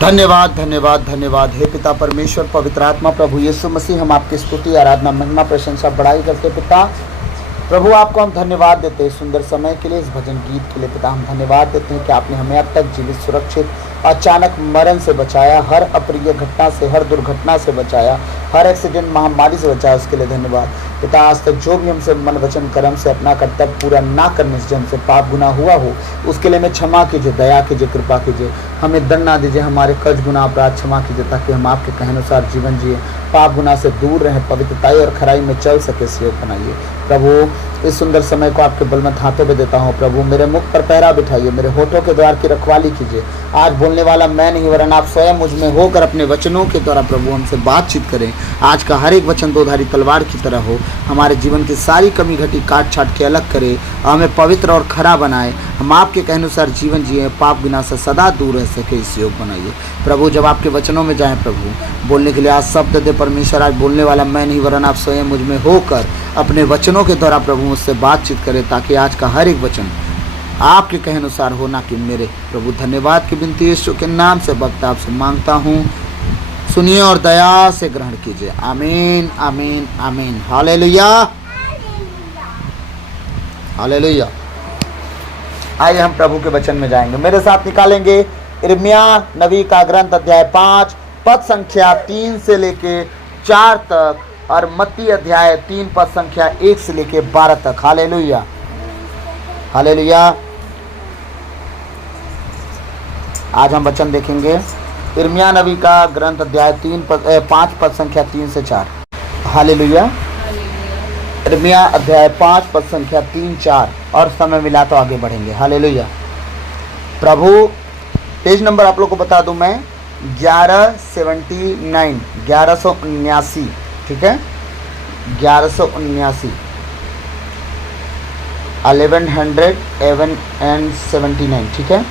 धन्यवाद धन्यवाद धन्यवाद। हे पिता परमेश्वर, पवित्र आत्मा, प्रभु यीशु मसीह, हम आपकी स्तुति, आराधना, महिमा, प्रशंसा, बड़ाई करते पिता। प्रभु आपको हम धन्यवाद देते हैं सुंदर समय के लिए, इस भजन गीत के लिए पिता। हम धन्यवाद देते हैं कि आपने हमें अब तक जीवित, सुरक्षित, अचानक मरण से बचाया, हर अप्रिय घटना से, हर दुर्घटना से बचाया, हर एक्सीडेंट, महामारी से बचाया, उसके लिए धन्यवाद पिता। आज तक जो भी हमसे मन वचन कर्म से अपना कर्तव्य पूरा ना करने से हमसे पाप गुनाह हुआ हो, उसके लिए हमें क्षमा कीजिए, दया कीजिए, कृपा कीजिए, हमें दंड ना दीजिए, हमारे कर्ज गुनाह अपराध क्षमा कीजिए, ताकि हम आपके कहने अनुसार जीवन जिए, पाप गुनाह से दूर रहें, पवित्रताई और खराई में चल सके, सहयोग बनाइए प्रभु। इस सुंदर समय को आपके बलवंत हाथों में देता हूँ प्रभु। मेरे मुख पर पहरा बिठाइए, मेरे होठों के द्वार की रखवाली कीजिए। आज बोलने वाला मैं नहीं, वरन आप स्वयं मुझ में होकर अपने वचनों के द्वारा प्रभु हमसे बातचीत करें। आज का हर एक वचन दोधारी तलवार की तरह हो, हमारे जीवन की सारी कमी घटी काट छाट के अलग करे, हमें पवित्र और खरा बनाए, हम आपके कहने अनुसार जीवन जिए, पाप गुनाह से सदा दूर रह सके, इस योग बनाइए प्रभु। जब आपके वचनों में जाएं प्रभु, बोलने के लिए आज शब्द दे परमेश्वर। आज बोलने वाला मैं नहीं, वरन आप स्वयं मुझ में होकर अपने वचनों के द्वारा प्रभु मुझसे बातचीत करें, ताकि आज का हर एक वचन आपके कहे अनुसार हो, ना कि मेरे। प्रभु धन्यवाद की विनती यीशु के नाम से भक्त आपसे मांगता हूँ, सुनिए और दया से ग्रहण कीजिए। आमीन आमीन आमीन। Hallelujah hallelujah. आइए हम प्रभु के वचन में जाएंगे, मेरे साथ निकालेंगे यिर्मयाह नबी का ग्रंथ अध्याय 5 पद संख्या 3 से लेके 4 तक, और मत्ती अध्याय 3 पद संख्या 1 से लेके 12 तक। Hallelujah hallelujah. आज हम वचन देखेंगे यिर्मयाह नबी का ग्रंथ अध्याय 5 पद संख्या 3 से 4। हालेलुया। यिर्मयाह अध्याय 5 पद संख्या 3-4, और समय मिला तो आगे बढ़ेंगे। हालेलुया प्रभु। पेज नंबर आप लोग को बता दूं मैं, 1179, ठीक है, 1179, 1179, ठीक है।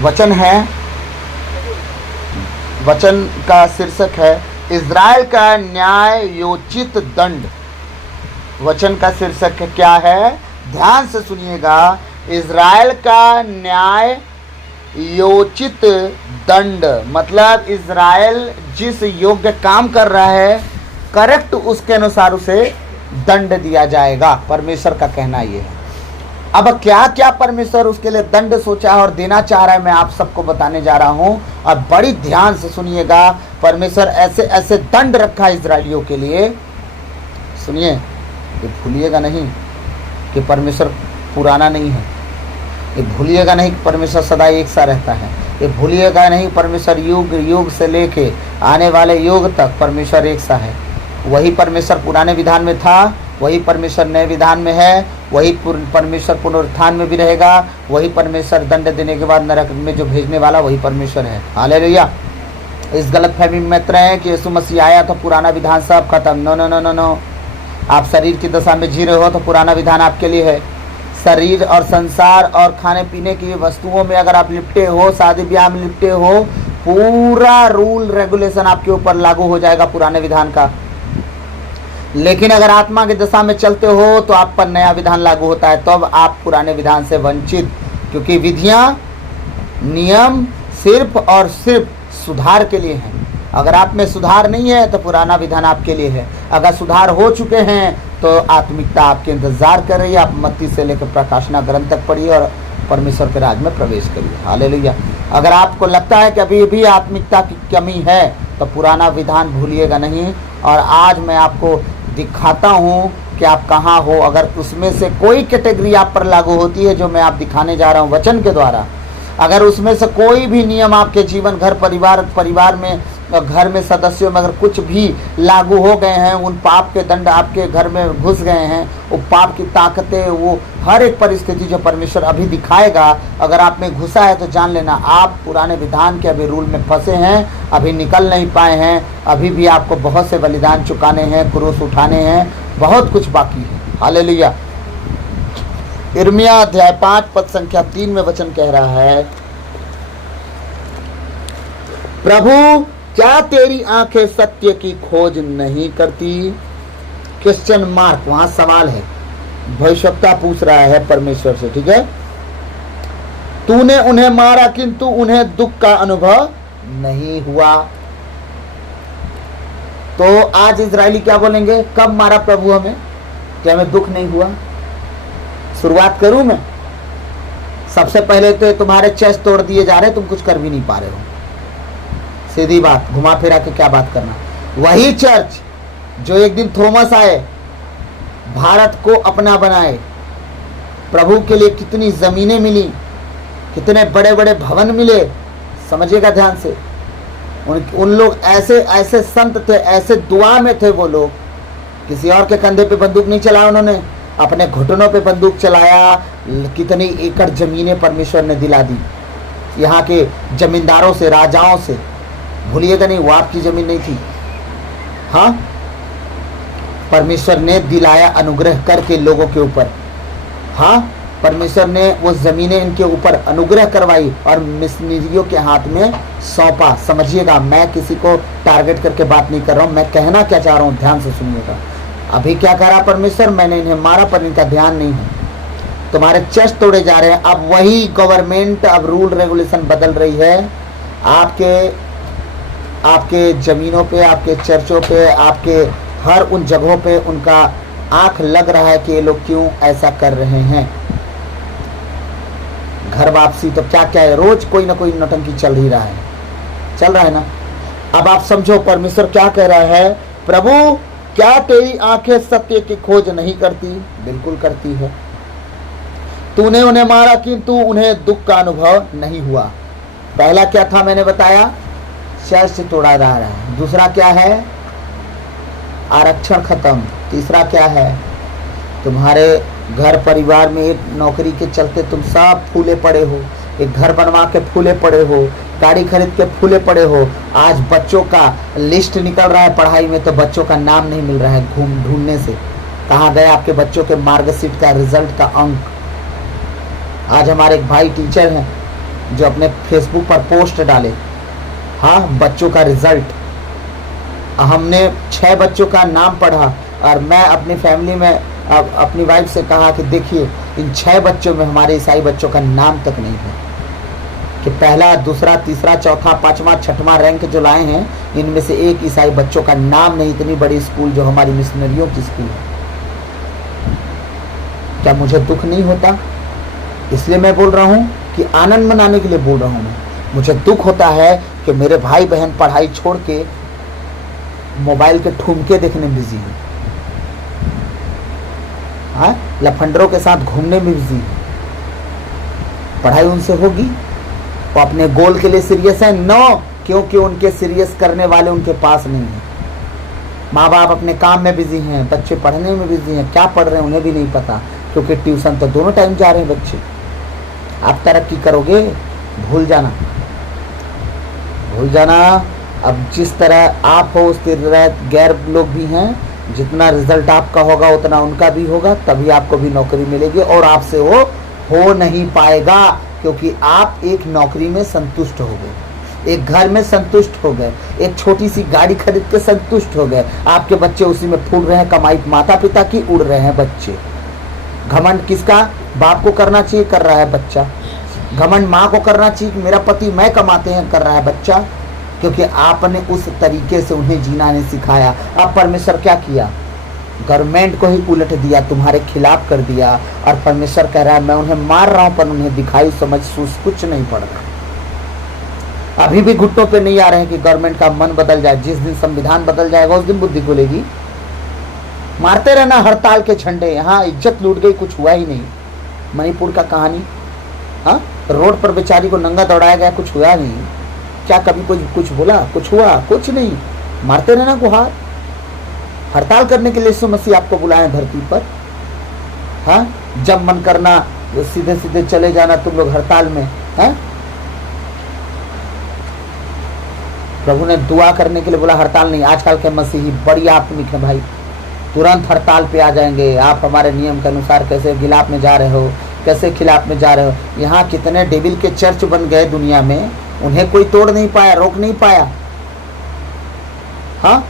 वचन है, वचन का शीर्षक है इज़राइल का न्याय योचित दंड। वचन का शीर्षक क्या है, ध्यान से सुनिएगा। इज़राइल का न्याय योचित दंड, मतलब इज़राइल जिस योग्य काम कर रहा है, करेक्ट उसके अनुसार उसे दंड दिया जाएगा। परमेश्वर का कहना ये है। अब क्या क्या परमेश्वर उसके लिए दंड सोचा है और देना चाह रहा है, मैं आप सबको बताने जा रहा हूं, और बड़ी ध्यान से सुनिएगा। परमेश्वर ऐसे ऐसे दंड रखा है इजरायलियों के लिए, सुनिए, ये भूलिएगा नहीं कि परमेश्वर पुराना नहीं है, ये भूलिएगा नहीं कि परमेश्वर सदा एक सा रहता है, ये भूलिएगा नहीं परमेश्वर युग युग से लेके आने वाले युग तक परमेश्वर एक सा है। वही परमेश्वर पुराने विधान में था, वही परमेश्वर नए विधान में है, वही परमेश्वर पुनरुत्थान में भी रहेगा, वही परमेश्वर दंड देने के बाद नरक में जो भेजने वाला वही परमेश्वर है। हालेलुया। इस गलतफहमी में मत रहें कि यीशु मसीह आया तो पुराना विधान सब खत्म। No no no no no. आप शरीर की दशा में जी रहे हो तो पुराना विधान आपके लिए है। शरीर और संसार और खाने पीने की वस्तुओं में अगर आप लिपटे हो, शादी ब्याह में लिपटे हो, पूरा रूल रेगुलेशन आपके ऊपर लागू हो जाएगा पुराने विधान का। लेकिन अगर आत्मा की दशा में चलते हो तो आप पर नया विधान लागू होता है, तब तो आप पुराने विधान से वंचित, क्योंकि विधियां नियम सिर्फ और सिर्फ सुधार के लिए हैं। अगर आप में सुधार नहीं है तो पुराना विधान आपके लिए है। अगर सुधार हो चुके हैं तो आत्मिकता आपके इंतजार कर रही है। आप मत्ती से लेकर प्रकाशना ग्रंथ तक पढ़िए और परमेश्वर के राज में प्रवेश करिए। हालेलुया। अगर आपको लगता है कि अभी भी आत्मिकता की कमी है तो पुराना विधान भूलिएगा नहीं, और आज मैं आपको दिखाता हूँ कि आप कहाँ हो। अगर उसमें से कोई कैटेगरी आप पर लागू होती है जो मैं आप दिखाने जा रहा हूँ वचन के द्वारा, अगर उसमें से कोई भी नियम आपके जीवन, घर, परिवार में, घर में सदस्यों में अगर कुछ भी लागू हो गए हैं, उन पाप के दंड आपके घर में घुस गए हैं, वो पाप की ताकतें, वो हर एक परिस्थिति जो परमेश्वर अभी दिखाएगा, अगर आप में घुसा है तो जान लेना आप पुराने विधान के अभी रूल में फंसे हैं, अभी निकल नहीं पाए हैं। अभी भी आपको बहुत से बलिदान चुकाने हैं, क्रूस उठाने हैं, बहुत कुछ बाकी है। हालेलुया। यिर्मयाह अध्याय 5 पद संख्या 3 में वचन कह रहा है, प्रभु क्या तेरी आंखें सत्य की खोज नहीं करती? क्वेश्चन मार्क, वहां सवाल है, भविष्यवक्ता पूछ रहा है परमेश्वर से, ठीक है। तूने उन्हें मारा किंतु उन्हें दुख का अनुभव नहीं हुआ। तो आज इजरायली क्या बोलेंगे, कब मारा प्रभु हमें, क्या हमें दुख नहीं हुआ? शुरुआत करूं मैं? सबसे पहले तो तुम्हारे चेस्ट तोड़ दिए जा रहे, तुम कुछ कर भी नहीं पा रहे हो। सीधी बात, घुमा फिरा के क्या बात करना। वही चर्च जो एक दिन थॉमस आए, भारत को अपना बनाए, प्रभु के लिए कितनी जमीनें मिली, कितने बड़े बड़े भवन मिले, समझिएगा ध्यान से। उन लोग ऐसे ऐसे संत थे, ऐसे दुआ में थे वो लोग। किसी और के कंधे पे बंदूक नहीं चलाया उन्होंने, अपने घुटनों पे बंदूक चलाया। कितनी एकड़ जमीनें परमेश्वर ने दिला दी यहाँ के जमींदारों से, राजाओं से। भूलिएगा नहीं, वो आपकी जमीन नहीं थी। हाँ, परमेश्वर ने दिलाया अनुग्रह करके लोगों के ऊपर। हाँ, परमेश्वर ने वो जमीनें इनके ऊपर अनुग्रह करवाई और मिशनरियों के हाथ में सौंपा। समझिएगा, मैं किसी को टारगेट करके बात नहीं कर रहा हूँ, मैं कहना क्या चाह रहा हूँ, ध्यान से सुनिएगा। अभी क्या करा परमेश्वर, मैंने इन्हें मारा पर इनका ध्यान नहीं है, तुम्हारे चेस्ट तोड़े जा रहे हैं। अब वही गवर्नमेंट अब रूल रेगुलेशन बदल रही है, आपके जमीनों पे, आपके चर्चों पे, आपके हर उन जगहों पे उनका आंख लग रहा है कि ये लोग क्यों ऐसा कर रहे हैं। घर वापसी तो क्या क्या है, रोज कोई ना कोई नौटंकी चल ही रहा है, चल रहा है ना। अब आप समझो परमेश्वर क्या कह रहा है, प्रभु क्या तेरी आंखें सत्य की खोज नहीं करती? बिल्कुल करती है। तूने उन्हें मारा किंतु उन्हें दुख का अनुभव नहीं हुआ। पहला क्या था मैंने बताया, चर्च तोड़ा जा रहा है। दूसरा क्या है, आरक्षण खत्म। तीसरा क्या है, तुम्हारे घर परिवार में एक नौकरी के चलते तुम सब फूले पड़े हो, एक घर बनवा के फूले पड़े हो, गाड़ी खरीद के फूले पड़े हो। आज बच्चों का लिस्ट निकल रहा है पढ़ाई में, तो बच्चों का नाम नहीं मिल रहा है घूम ढूंढने से। कहाँ गए आपके बच्चों के मार्कशीट का, रिजल्ट का अंक? आज हमारे एक भाई टीचर हैं जो अपने फेसबुक पर पोस्ट डाले, हाँ, बच्चों का रिजल्ट। हमने 6 बच्चों का नाम पढ़ा और मैं अपनी फैमिली में अपनी वाइफ से कहा कि देखिए इन 6 बच्चों में हमारे ईसाई बच्चों का नाम तक नहीं है, कि पहला, दूसरा, तीसरा, चौथा, पांचवा, छठवां रैंक जो लाए हैं, इनमें से एक ईसाई बच्चों का नाम नहीं। इतनी बड़ी स्कूल जो हमारी मिशनरियों की स्कूल है, क्या मुझे दुख नहीं होता? इसलिए मैं बोल रहा हूँ कि आनंद मनाने के लिए बोल रहा हूँ मैं। मुझे दुख होता है कि मेरे भाई बहन पढ़ाई छोड़ के मोबाइल के ठुमके देखने में बिजी है, हाँ, लफंडरों के साथ घूमने में बिजी है। पढ़ाई उनसे होगी, वो अपने गोल के लिए सीरियस है? नो, क्योंकि उनके सीरियस करने वाले उनके पास नहीं है। माँ बाप अपने काम में बिजी हैं, बच्चे पढ़ने में बिजी हैं। क्या पढ़ रहे हैं उन्हें भी नहीं पता, क्योंकि ट्यूशन तो दोनों टाइम जा रहे हैं बच्चे। आप तरक्की करोगे, भूल जाना, भूल जाना। अब जिस तरह आप हो उस तरह गैर लोग भी हैं। जितना रिजल्ट आपका होगा उतना उनका भी होगा, तभी आपको भी नौकरी मिलेगी। और आपसे वो हो नहीं पाएगा, क्योंकि आप एक नौकरी में संतुष्ट हो गए, एक घर में संतुष्ट हो गए, एक छोटी सी गाड़ी खरीद के संतुष्ट हो गए। आपके बच्चे उसी में फूल रहे हैं, कमाई माता पिता की उड़ रहे हैं बच्चे। घमंड किसका? बाप को करना चाहिए, कर रहा है बच्चा। घमंड माँ को करना चाहिए, मेरा पति मैं कमाते हैं, कर रहा है बच्चा, क्योंकि आपने उस तरीके से उन्हें जीना नहीं सिखाया। अब परमेश्वर क्या किया? गवर्नमेंट को ही उलट दिया, तुम्हारे खिलाफ कर दिया। और परमेश्वर कह रहा है मैं उन्हें मार रहा हूं, पर उन्हें दिखाई समझ सूझ कुछ नहीं पड़ रहा। अभी भी घुटनों पे नहीं आ रहे हैं कि गवर्नमेंट का मन बदल जाए। जिस दिन संविधान बदल जाएगा उस दिन बुद्धि खुलेगी। मारते रहना हड़ताल के झंडे, यहाँ इज्जत लूट गई, कुछ हुआ ही नहीं। मणिपुर का कहानी, हाँ, रोड पर बेचारी को नंगा दौड़ाया गया, कुछ हुआ नहीं। क्या कभी कोई कुछ बोला? कुछ हुआ? कुछ नहीं। मारते रहना गुहार। हड़ताल करने के लिए यीशु मसीह आपको बुलाए धरती पर, हाँ, जब मन करना सीधे सीधे चले जाना तुम लोग हड़ताल में, हैं? प्रभु ने दुआ करने के लिए बोला, हड़ताल नहीं। आजकल के मसीही बड़ी आत्मिक है भाई, तुरंत हड़ताल पे आ जाएंगे। आप हमारे नियम के अनुसार कैसे खिलाफ में जा रहे हो, कैसे खिलाफ में जा रहे हो। यहाँ कितने डेविल के चर्च बन गए दुनिया में, उन्हें कोई तोड़ नहीं पाया, रोक नहीं पाया। हाँ,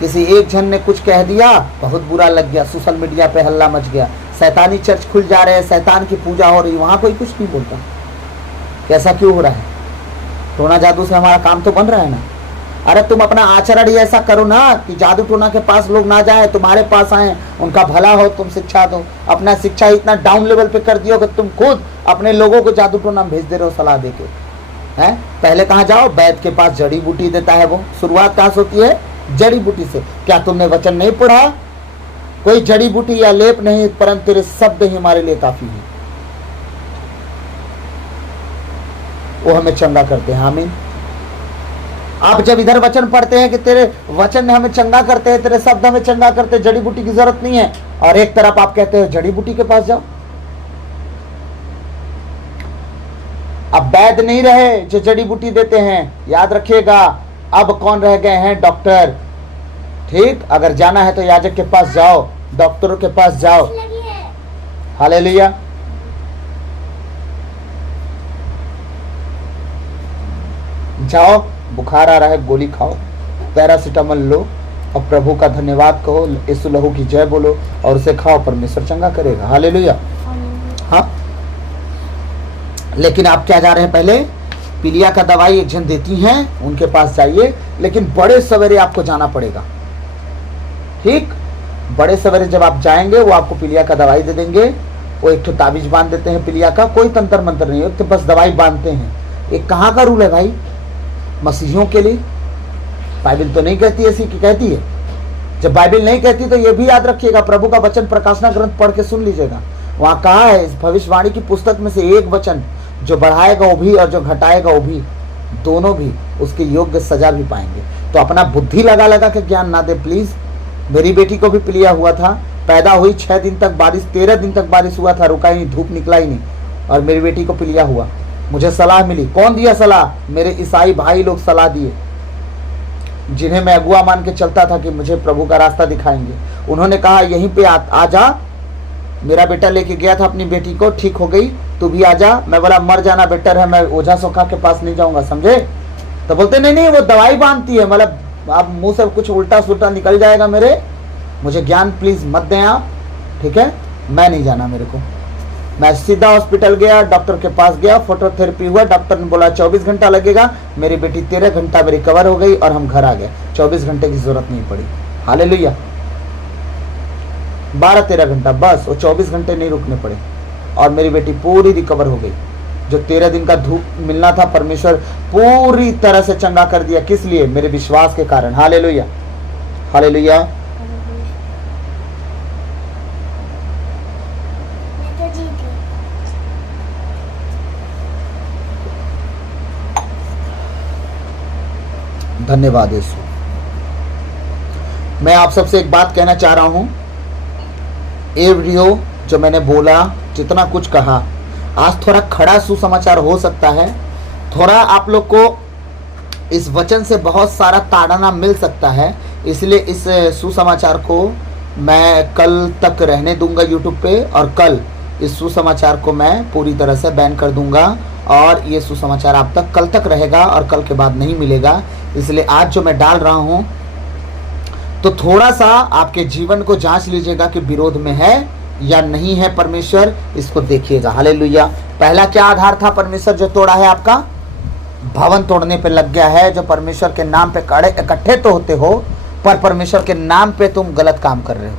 किसी एक जन ने कुछ कह दिया, बहुत बुरा लग गया, सोशल मीडिया पे हल्ला मच गया। शैतानी चर्च खुल जा रहे हैं, शैतान की पूजा हो रही, वहां कोई कुछ नहीं बोलता। कैसा क्यों हो रहा है? टोना जादू से हमारा काम तो बन रहा है ना। अरे तुम अपना आचरण ही ऐसा करो ना कि जादू टोना के पास लोग ना जाए, तुम्हारे पास आए, उनका भला हो, तुम शिक्षा दो। अपना शिक्षा इतना डाउन लेवल पे कर दियो कि तुम खुद अपने लोगों को जादू टोना में भेज दे रहे हो सलाह देके। हैं, पहले कहाँ जाओ, वैद्य के पास जड़ी बूटी देता है वो। शुरुआत कहाँ से होती है, जड़ी बूटी से। क्या तुमने वचन नहीं पढ़ा? कोई जड़ी बूटी या लेप नहीं, परंतु तेरे शब्द ही हमारे लिए काफी है। वो हमें चंगा करते हैं। आमीन। आप जब इधर वचन पढ़ते हैं कि तेरे वचन हमें चंगा करते हैं, तेरे शब्द हमें चंगा करते हैं, जड़ी बूटी की जरूरत नहीं है, और एक तरफ आप कहते हो जड़ी बूटी के पास जाओ। अब वैद्य नहीं रहे जो जड़ी बूटी देते हैं, याद रखिएगा। अब कौन रह गए हैं, डॉक्टर। ठीक, अगर जाना है तो याजक के पास जाओ, डॉक्टरों के पास जाओ। हालेलुया। जाओ, बुखार आ रहा है, गोली खाओ, पैरासीटामोल लो और प्रभु का धन्यवाद कहो, यीशु लहू की जय बोलो और उसे खाओ, परमेश्वर चंगा करेगा। हालेलुया। हाँ, लेकिन आप क्या जा रहे हैं, पहले पीलिया का दवाई एक जन देती हैं, उनके पास जाइए, लेकिन बड़े सवेरे आपको जाना पड़ेगा। ठीक, बड़े सवेरे जब आप जाएंगे वो आपको पीलिया का दवाई दे देंगे। वो एक तो ताबीज बांध देते हैं पीलिया का, कोई तंत्र मंत्र नहीं है, तो बस दवाई बांधते हैं। एक कहाँ का रूल है भाई, मसीहियों के लिए। बाइबल तो नहीं कहती ऐसी कि कहती है। जब बाइबल नहीं कहती तो ये भी याद रखिएगा, प्रभु का वचन प्रकाशना ग्रंथ पढ़ के सुन लीजिएगा। वहां कहा है इस भविष्यवाणी की पुस्तक में से एक वचन जो बढ़ाएगा वो भी और जो घटाएगा वो भी, दोनों भी उसके योग्य सजा भी पाएंगे। तो अपना बुद्धि लगा लगा के ज्ञान ना दे प्लीज। मेरी बेटी को भी पीलिया हुआ था, पैदा हुई 6 दिन तक बारिश, 13 दिन तक बारिश हुआ था, रुका ही नहीं, धूप निकला ही नहीं, और मेरी बेटी को पीलिया हुआ। मुझे सलाह मिली, कौन दिया सलाह? मेरे ईसाई भाई लोग सलाह दिए, जिन्हें मैं अगुआ मान के चलता था कि मुझे प्रभु का रास्ता दिखाएंगे। उन्होंने कहा यहीं पे आ जा। मेरा बेटा लेके गया था अपनी बेटी को, ठीक हो गई, तू भी आ जा। मैं बोला मर जाना बेटर है, मैं ओझा सोखा के पास नहीं जाऊंगा, समझे? तो बोलते नहीं नहीं वो दवाई बांधती है, मतलब आप मुंह से कुछ उल्टा सुल्टा निकल जाएगा मेरे, मुझे ज्ञान प्लीज मत दें आप, ठीक है? मैं नहीं जाना मेरे को। मैं सीधा हॉस्पिटल गया, डॉक्टर के पास गया, फोटोथेरेपी हुआ, डॉक्टर ने बोला 24 घंटा लगेगा। मेरी बेटी 13 घंटा में रिकवर हो गई और हम घर आ गए, 24 घंटे की जरूरत नहीं पड़ी। हालेलुया। 12-13 घंटा बस, वो 24 घंटे नहीं रुकने पड़े और मेरी बेटी पूरी रिकवर हो गई। जो 13 दिन का धूप मिलना था, परमेश्वर पूरी तरह से चंगा कर दिया। किस लिए? मेरे विश्वास के कारण। Hallelujah, hallelujah. धन्यवाद यीशु। मैं आप सबसे एक बात कहना चाह रहा हूं, ये वीडियो जो मैंने बोला, जितना कुछ कहा, आज थोड़ा खड़ा सुसमाचार हो सकता है, थोड़ा आप लोग को इस वचन से बहुत सारा ताड़ना मिल सकता है, इसलिए इस सुसमाचार को मैं कल तक रहने दूंगा यूट्यूब पे, और कल इस सुसमाचार को मैं पूरी तरह से बैन कर दूंगा और ये सुसमाचार आप तक कल तक रहेगा और कल के बाद नहीं मिलेगा। इसलिए आज जो मैं डाल रहा हूं, तो थोड़ा सा आपके जीवन को जांच लीजिएगा कि विरोध में है या नहीं है परमेश्वर, इसको देखिएगा। हालेलुया। पहला क्या आधार था परमेश्वर जो तोड़ा है? आपका भवन तोड़ने पे लग गया है। जो परमेश्वर के नाम पे इकट्ठे तो होते हो, पर परमेश्वर के नाम पे तुम गलत काम कर रहे हो।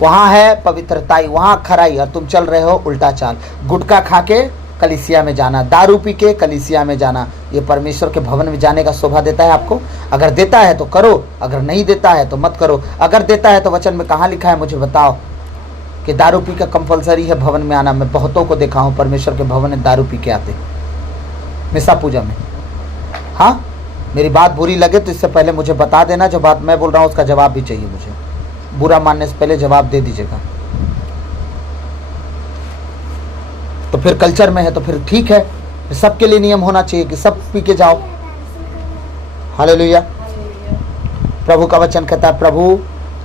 वहां है पवित्रताई, वहां खराई, और तुम चल रहे हो उल्टा चाल। गुटखा खा के कलीसिया में जाना, दारू पी के कलीसिया में जाना, ये परमेश्वर के भवन में जाने का शोभा देता है आपको? अगर देता है तो करो, अगर नहीं देता है तो मत करो। अगर देता है तो वचन में कहाँ लिखा है मुझे बताओ कि दारू पी का कंपलसरी है भवन में आना? मैं बहुतों को देखा हूँ परमेश्वर के भवन में दारू पी के आते, मिसा पूजा में। हाँ, मेरी बात बुरी लगे तो इससे पहले मुझे बता देना, जो बात मैं बोल रहा हूँ उसका जवाब भी चाहिए मुझे। बुरा मानने से पहले जवाब दे दीजिएगा। तो फिर कल्चर में है तो फिर ठीक है, सबके लिए नियम होना चाहिए कि सब पी के जाओ। हालेलुया। प्रभु का वचन कहता है, प्रभु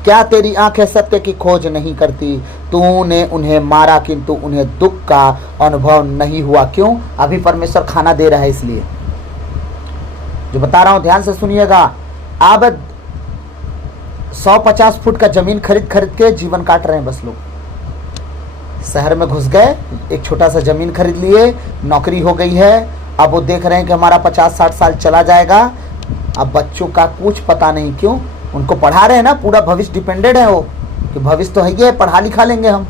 क्या तेरी आंखें सत्य की खोज नहीं करती? तूने उन्हें मारा किंतु उन्हें दुख का अनुभव नहीं हुआ। क्यों? अभी परमेश्वर खाना दे रहा है, इसलिए जो बता रहा हूं ध्यान से सुनिएगा। अब 150 फुट का जमीन खरीद के जीवन काट रहे हैं बस लोग। शहर में घुस गए, एक छोटा सा जमीन खरीद लिए, नौकरी हो गई है, अब वो देख रहे हैं कि हमारा 50-60 साल चला जाएगा। अब बच्चों का कुछ पता नहीं, क्यों? उनको पढ़ा रहे हैं ना, पूरा भविष्य डिपेंडेड है वो, कि भविष्य तो है ही है, पढ़ा लिखा लेंगे हम।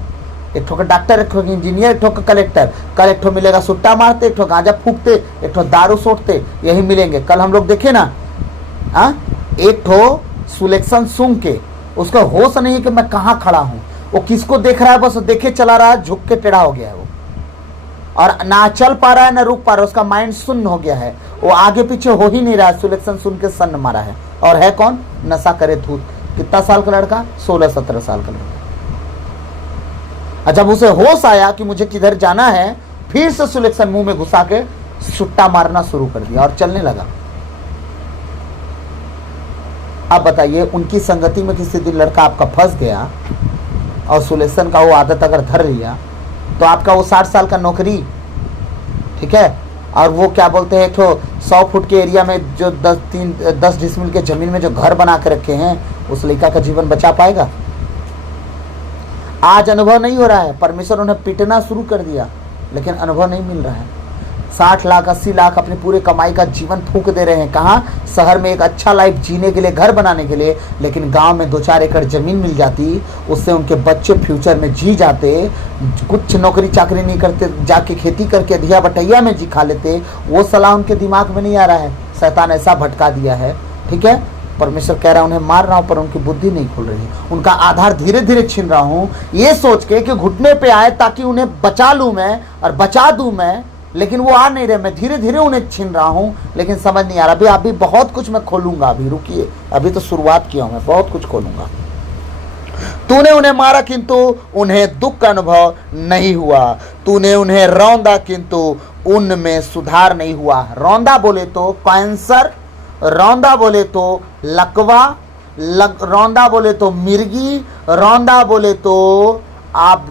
एक ठो का डॉक्टर, एक ठो इंजीनियर, एक ठो का कलेक्टर। कल एक ठो मिलेगा सुट्टा मारते, एक ठो गांजा फूकते, एक ठो दारू सोटते, यही मिलेंगे। कल हम लोग देखे ना, एक ठो सिलेक्शन सुन के उसका होश नहीं है कि मैं कहाँ खड़ा हूँ, वो किसको देख रहा है, बस देखे चला रहा है, झुक के टेढ़ा हो गया है वो, और ना चल पा रहा है ना रुक पा रहा है, उसका माइंड शून्य हो गया है, वो आगे पीछे हो ही नहीं रहा है, सिलेक्शन सुन के सन्न मारा है। और है कौन? नशा करे धूत। कितना साल का लड़का? 16-17 साल का लड़का। जब उसे होश आया कि मुझे किधर जाना है, फिर से सिलेक्शन मुंह में घुसा के सुट्टा मारना शुरू कर दिया और चलने लगा। अब बताइए, उनकी संगति में किसी दिन लड़का आपका फंस गया और सिलेक्शन का वो आदत अगर धर लिया, तो आपका वो 60 साल का नौकरी, ठीक है, और वो क्या बोलते हैं, तो 100 फुट के एरिया में जो 10 डिसमिल के जमीन में जो घर बना के रखे हैं, उस लड़का का जीवन बचा पाएगा? आज अनुभव नहीं हो रहा है, परमेश्वर उन्हें पीटना शुरू कर दिया, लेकिन अनुभव नहीं मिल रहा है। 60 लाख 80 लाख अपनी पूरे कमाई का जीवन फूंक दे रहे हैं। कहाँ? शहर में एक अच्छा लाइफ जीने के लिए, घर बनाने के लिए, लेकिन गांव में 2-4 एकड़ जमीन मिल जाती, उससे उनके बच्चे फ्यूचर में जी जाते, कुछ नौकरी चाकरी नहीं करते, जाके खेती करके धिया बटैया में जी खा लेते। वो सलाह उनके दिमाग में नहीं आ रहा है, शैतान ऐसा भटका दिया है। ठीक है, परमेश्वर कह रहा है उन्हें मार रहा हूं, पर उनकी बुद्धि नहीं खुल रही, उनका आधार धीरे धीरे छीन रहा हूं, ये सोच के कि घुटने पे आए ताकि उन्हें बचा लूं मैं और बचा दूं मैं, लेकिन वो आ नहीं रहे। मैं धीरे धीरे उन्हें छीन रहा हूं, लेकिन समझ नहीं आ रहा। अभी बहुत कुछ मैं खोलूंगा, अभी रुकिए, अभी तो शुरुआत किया हूं, मैं बहुत कुछ खोलूंगा। तूने उन्हें मारा किंतु उन्हें दुख का अनुभव नहीं हुआ, तूने उन्हें रौंदा किंतु उनमें सुधार नहीं हुआ। रौंदा बोले तो कैंसर, रौंदा बोले तो लकवा, रौंदा बोले तो मिर्गी, रौंदा बोले तो आप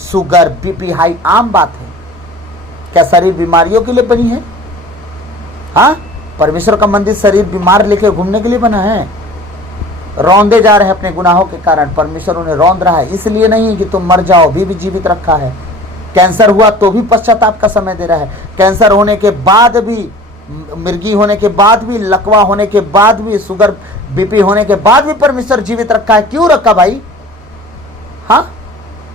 शुगर बीपी हाई, आम बात है। क्या शरीर बीमारियों के लिए बनी है? हाँ, परमेश्वर का मंदिर शरीर बीमार लेकर घूमने के लिए बना है? रौंदे जा रहे हैं अपने गुनाहों के कारण, परमेश्वर उन्हें रौंद रहा है, इसलिए नहीं कि तुम मर जाओ, भी जीवित रखा है। कैंसर हुआ तो भी पश्चाताप का समय दे रहा है, कैंसर होने के बाद भी, मिर्गी होने के बाद भी, लकवा होने के बाद भी, शुगर बीपी होने के बाद भी परमेश्वर जीवित रखा है। क्यों रखा भाई? हाँ,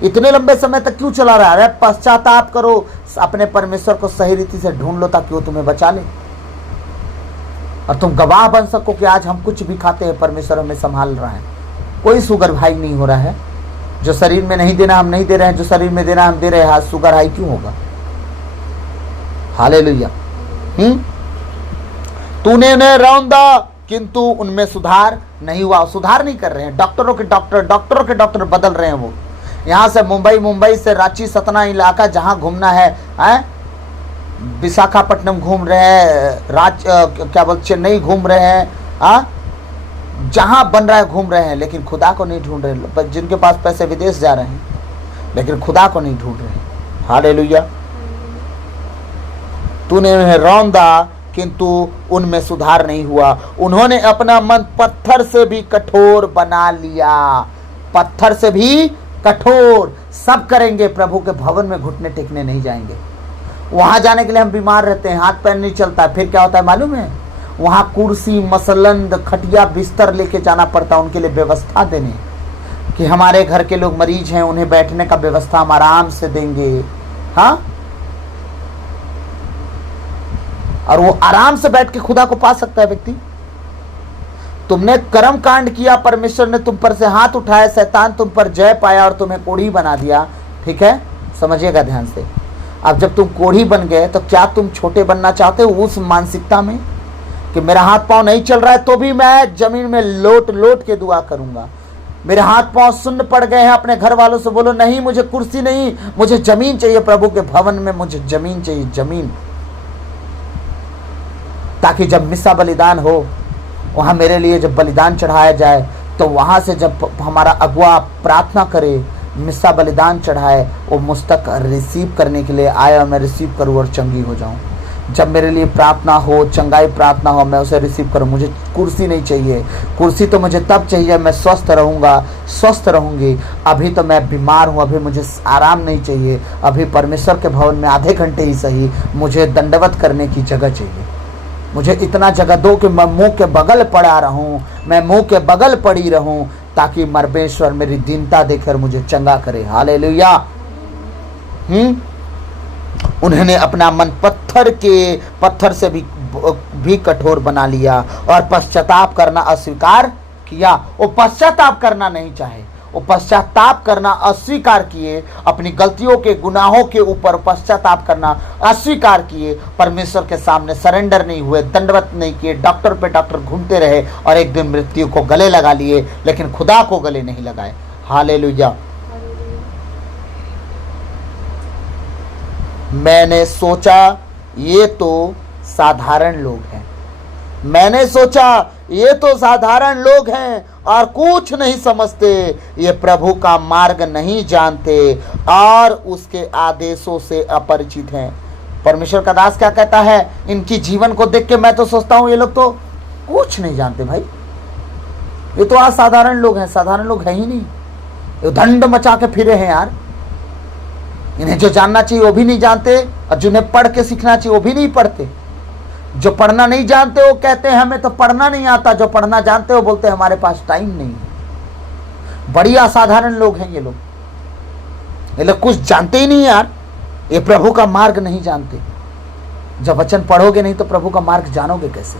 इतने लंबे समय तक क्यों चला रहा है? पश्चाताप करो, अपने परमेश्वर को सही रीति से ढूंढ लो ताकि वो तुम्हें बचा ले, और तुम गवाह बन सको कि आज हम कुछ भी खाते हैं, परमेश्वर हमें संभाल रहा है। कोई शुगर हाई नहीं हो रहा है। जो शरीर में नहीं देना हम नहीं दे रहे हैं, जो शरीर में देना हम दे रहे हैं। आज शुगर हाई क्यों होगा? हालेलुया। तूने उन्हें रौंदा किंतु उनमें सुधार नहीं हुआ। सुधार नहीं कर रहे हैं, डॉक्टरों के डॉक्टर बदल रहे हैं। वो यहाँ से मुंबई से रांची सतना इलाका जहां घूमना है, विशाखापट्टनम घूम रहे हैं, क्या बोलते, चेन्नई घूम रहे हैं, जहां बन रहा है घूम रहे हैं, लेकिन खुदा को नहीं ढूंढ रहे। जिनके पास पैसे विदेश जा रहे हैं, लेकिन खुदा को नहीं ढूंढ रहे। हालेलुया। तूने उन्हें रौंदा किंतु उनमें सुधार नहीं हुआ। उन्होंने अपना मन पत्थर से भी कठोर बना लिया। पत्थर से भी कठोर। सब करेंगे, प्रभु के भवन में घुटने टेकने नहीं जाएंगे। वहां जाने के लिए हम बीमार रहते हैं, हाथ पैर नहीं चलता, फिर क्या होता है मालूम है? वहां कुर्सी, मसलंद, खटिया, बिस्तर लेके जाना पड़ता है उनके लिए व्यवस्था देने, कि हमारे घर के लोग मरीज हैं, उन्हें बैठने का व्यवस्था हम आराम से देंगे। हाँ, और वो आराम से बैठ के खुदा को पा सकता है व्यक्ति। तुमने कर्म कांड किया, परमेश्वर ने तुम पर से हाथ उठाया, शैतान तुम पर जय पाया और तुम्हें कोढ़ी बना दिया। ठीक है, समझिएगा ध्यान से। अब जब तुम कोढ़ी बन गए, तो क्या तुम छोटे बनना चाहते हो उस मानसिकता में कि मेरा हाथ पांव नहीं चल रहा है तो भी मैं जमीन में लोट लोट के दुआ करूंगा? मेरे हाथ पांव सुन्न पड़ गए हैं, अपने घर वालों से बोलो नहीं, मुझे कुर्सी नहीं, मुझे जमीन चाहिए। प्रभु के भवन में मुझे जमीन चाहिए, जमीन, ताकि जब मिस्सा बलिदान हो, वहां मेरे लिए जब बलिदान चढ़ाया जाए, तो वहां से जब हमारा अगुआ प्रार्थना करे, मिस्सा बलिदान चढ़ाए, वो मुझ तक रिसीव करने के लिए आया, मैं रिसीव करूं और चंगी हो जाऊं। जब मेरे लिए प्रार्थना हो, चंगाई प्रार्थना हो, मैं उसे रिसीव करूं। मुझे कुर्सी नहीं चाहिए, कुर्सी तो मुझे तब चाहिए मैं स्वस्थ रहूंगा, स्वस्थ रहूंगी। अभी तो मैं बीमार हूं, अभी मुझे आराम नहीं चाहिए। अभी परमेश्वर के भवन में आधे घंटे ही सही मुझे दंडवत करने की जगह चाहिए। मुझे इतना जगह दो कि मैं मुंह के बगल पड़ा रहूं, मैं मुंह के बगल पड़ी रहूं, ताकि परमेश्वर मेरी दीनता देखकर मुझे चंगा करे। हालेलुया। उन्होंने अपना मन पत्थर से भी कठोर बना लिया और पश्चाताप करना अस्वीकार किया। वो पश्चाताप करना नहीं चाहे, वो पश्चाताप करना अस्वीकार किए। अपनी गलतियों के, गुनाहों के ऊपर पश्चाताप करना अस्वीकार किए। परमेश्वर के सामने सरेंडर नहीं हुए, दंडवत नहीं किए, डॉक्टर पे डॉक्टर घूमते रहे और एक दिन मृत्यु को गले लगा लिए, लेकिन खुदा को गले नहीं लगाए। हालेलुया। मैंने सोचा ये तो साधारण लोग हैं, मैंने सोचा ये तो साधारण लोग हैं और कुछ नहीं समझते, ये प्रभु का मार्ग नहीं जानते और उसके आदेशों से अपरिचित हैं। परमेश्वर का दास क्या कहता है, इनकी जीवन को देख के मैं तो सोचता हूं ये लोग तो कुछ नहीं जानते। भाई ये तो असाधारण लोग हैं, साधारण लोग हैं ही नहीं, ये दंड मचा के फिरे हैं यार। इन्हें जो जानना चाहिए वो भी नहीं जानते और जिन्हें पढ़ के सीखना चाहिए वो भी नहीं पढ़ते। जो पढ़ना नहीं जानते वो कहते हैं हमें तो पढ़ना नहीं आता, जो पढ़ना जानते वो बोलते हैं हमारे पास टाइम नहीं है। बड़ी असाधारण लोग हैं ये लोग कुछ जानते ही नहीं यार, ये प्रभु का मार्ग नहीं जानते। जब वचन पढ़ोगे नहीं तो प्रभु का मार्ग जानोगे कैसे?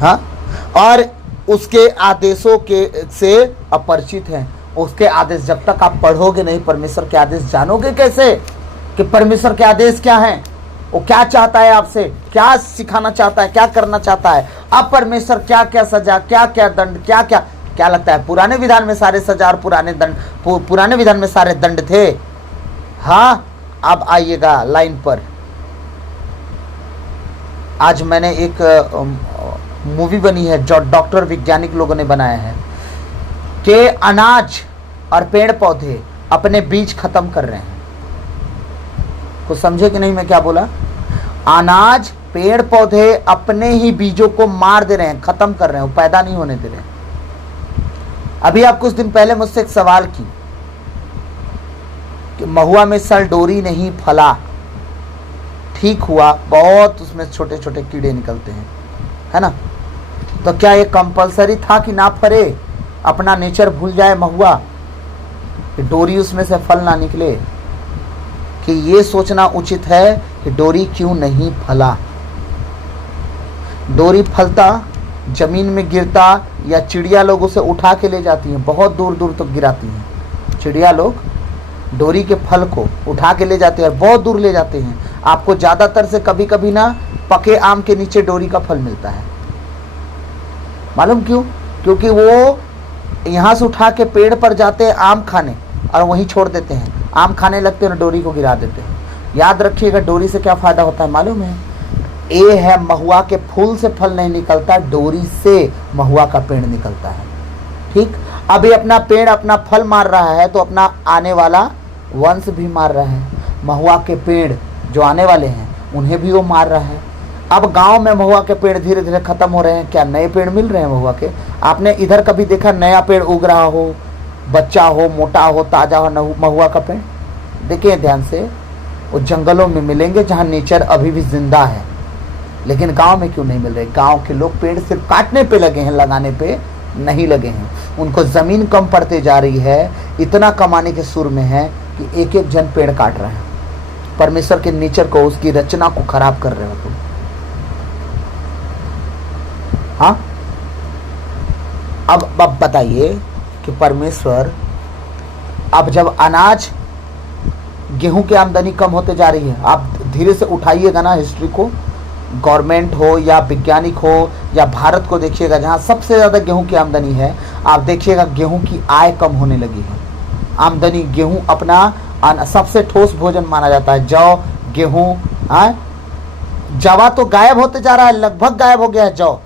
हाँ, और उसके आदेशों के से अपरिचित हैं। उसके आदेश जब तक आप पढ़ोगे नहीं, परमेश्वर के आदेश जानोगे कैसे कि परमेश्वर के आदेश क्या हैं, वो क्या चाहता है आपसे, क्या सिखाना चाहता है, क्या करना चाहता है। अब परमेश्वर क्या क्या सजा, क्या क्या दंड, क्या क्या क्या लगता है पुराने विधान में सारे सजा और पुराने विधान में सारे दंड थे। हाँ, अब आइएगा लाइन पर। आज मैंने एक मूवी बनी है जो डॉक्टर वैज्ञानिक लोगों ने बनाया है कि अनाज और पेड़ पौधे अपने बीज खत्म कर रहे हैं। कुछ समझे कि नहीं मैं क्या बोला? अनाज, पेड़ पौधे अपने ही बीजों को मार दे रहे हैं, खत्म कर रहे हैं, वो पैदा नहीं होने दे रहे हैं। अभी आप कुछ दिन पहले मुझसे एक सवाल की कि महुआ में सलडोरी नहीं फला, ठीक हुआ, बहुत उसमें छोटे छोटे कीड़े निकलते हैं, है ना? तो क्या ये कंपलसरी था कि ना फरे, अपना नेचर भूल जाए महुआ, कि डोरी उसमें से फल ना निकले? कि ये सोचना उचित है कि डोरी क्यों नहीं फला। डोरी फलता, जमीन में गिरता, या चिड़िया लोग उसे उठा के ले जाती हैं, बहुत दूर दूर तक गिराती हैं। चिड़िया लोग डोरी के फल को उठा के ले जाते हैं, बहुत दूर ले जाते हैं। आपको ज़्यादातर से कभी कभी ना पके आम के नीचे डोरी का फल मिलता है। मालूम क्यों? क्योंकि वो यहाँ से उठा के पेड़ पर जाते हैं आम खाने और वहीं छोड़ देते हैं। आम खाने लगते हैं, डोरी को गिरा देते हैं। याद रखिएगा, डोरी से क्या फ़ायदा होता है मालूम है? ये है, महुआ के फूल से फल नहीं निकलता, डोरी से महुआ का पेड़ निकलता है। ठीक, अभी अपना पेड़ अपना फल मार रहा है तो अपना आने वाला वंश भी मार रहा है। महुआ के पेड़ जो आने वाले हैं उन्हें भी वो मार रहा है। अब गांव में महुआ के पेड़ धीरे धीरे खत्म हो रहे हैं, क्या नए पेड़ मिल रहे हैं महुआ के? आपने इधर कभी देखा नया पेड़ उग रहा हो, बच्चा हो, मोटा हो, ताज़ा हो महुआ का पेड़? देखिए ध्यान से, वो जंगलों में मिलेंगे जहाँ नेचर अभी भी जिंदा है, लेकिन गांव में क्यों नहीं मिल रहे? गांव के लोग पेड़ सिर्फ काटने पे लगे हैं, लगाने पे नहीं लगे हैं। उनको ज़मीन कम पड़ते जा रही है, इतना कमाने के सुर में है कि एक एक जन पेड़ काट रहे हैं। परमेश्वर के नेचर को, उसकी रचना को खराब कर रहे हो तुम। हाँ, अब बताइए कि परमेश्वर, अब जब अनाज, गेहूं की आमदनी कम होते जा रही है, आप धीरे से उठाइएगा ना हिस्ट्री को, गवर्नमेंट हो या वैज्ञानिक हो या भारत को देखिएगा, जहाँ सबसे ज़्यादा गेहूं की आमदनी है, आप देखिएगा गेहूं की आय कम होने लगी है। आमदनी, गेहूं अपना सबसे ठोस भोजन माना जाता है। जौ, गेहूं, जवा तो गायब होते जा रहा है, लगभग गायब हो गया है जौ,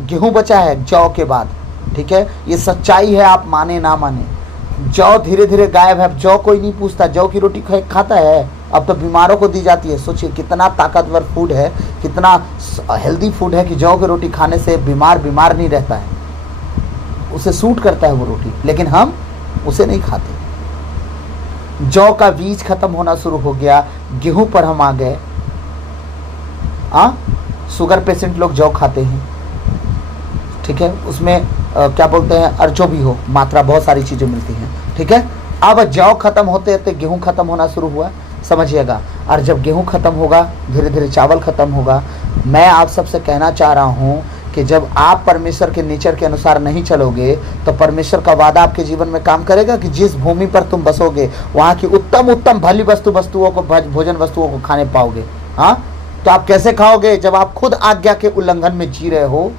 गेहूं बचा है जौ के बाद। ठीक है, ये सच्चाई है, आप माने ना माने। जौ धीरे धीरे गायब है, जौ कोई नहीं पूछता, जौ की रोटी खाता है अब तो बीमारों को दी जाती है। सोचिए कितना ताकतवर फूड है, कितना हेल्दी फूड है कि जौ की रोटी खाने से बीमार नहीं रहता है, उसे सूट करता है वो रोटी, लेकिन हम उसे नहीं खाते। जौ का बीज खत्म होना शुरू हो गया, गेहूं पर हम आ गए। शुगर पेशेंट लोग जौ खाते हैं, ठीक है, उसमें क्या बोलते हैं, अर्जो भी हो, मात्रा, बहुत सारी चीज़ें मिलती हैं, ठीक है। अब जौ खत्म होते होते गेहूं खत्म होना शुरू हुआ, समझिएगा। और जब गेहूं खत्म होगा, धीरे धीरे चावल खत्म होगा। मैं आप सबसे कहना चाह रहा हूं कि जब आप परमेश्वर के नेचर के अनुसार नहीं चलोगे तो परमेश्वर का वादा आपके जीवन में काम करेगा कि जिस भूमि पर तुम बसोगे वहाँ की उत्तम उत्तम भली वस्तुओं को, भोजन वस्तुओं को खाने पाओगे। हाँ, तो आप कैसे खाओगे? जब आप खुद आज्ञा के उल्लंघन में जी रहे हो।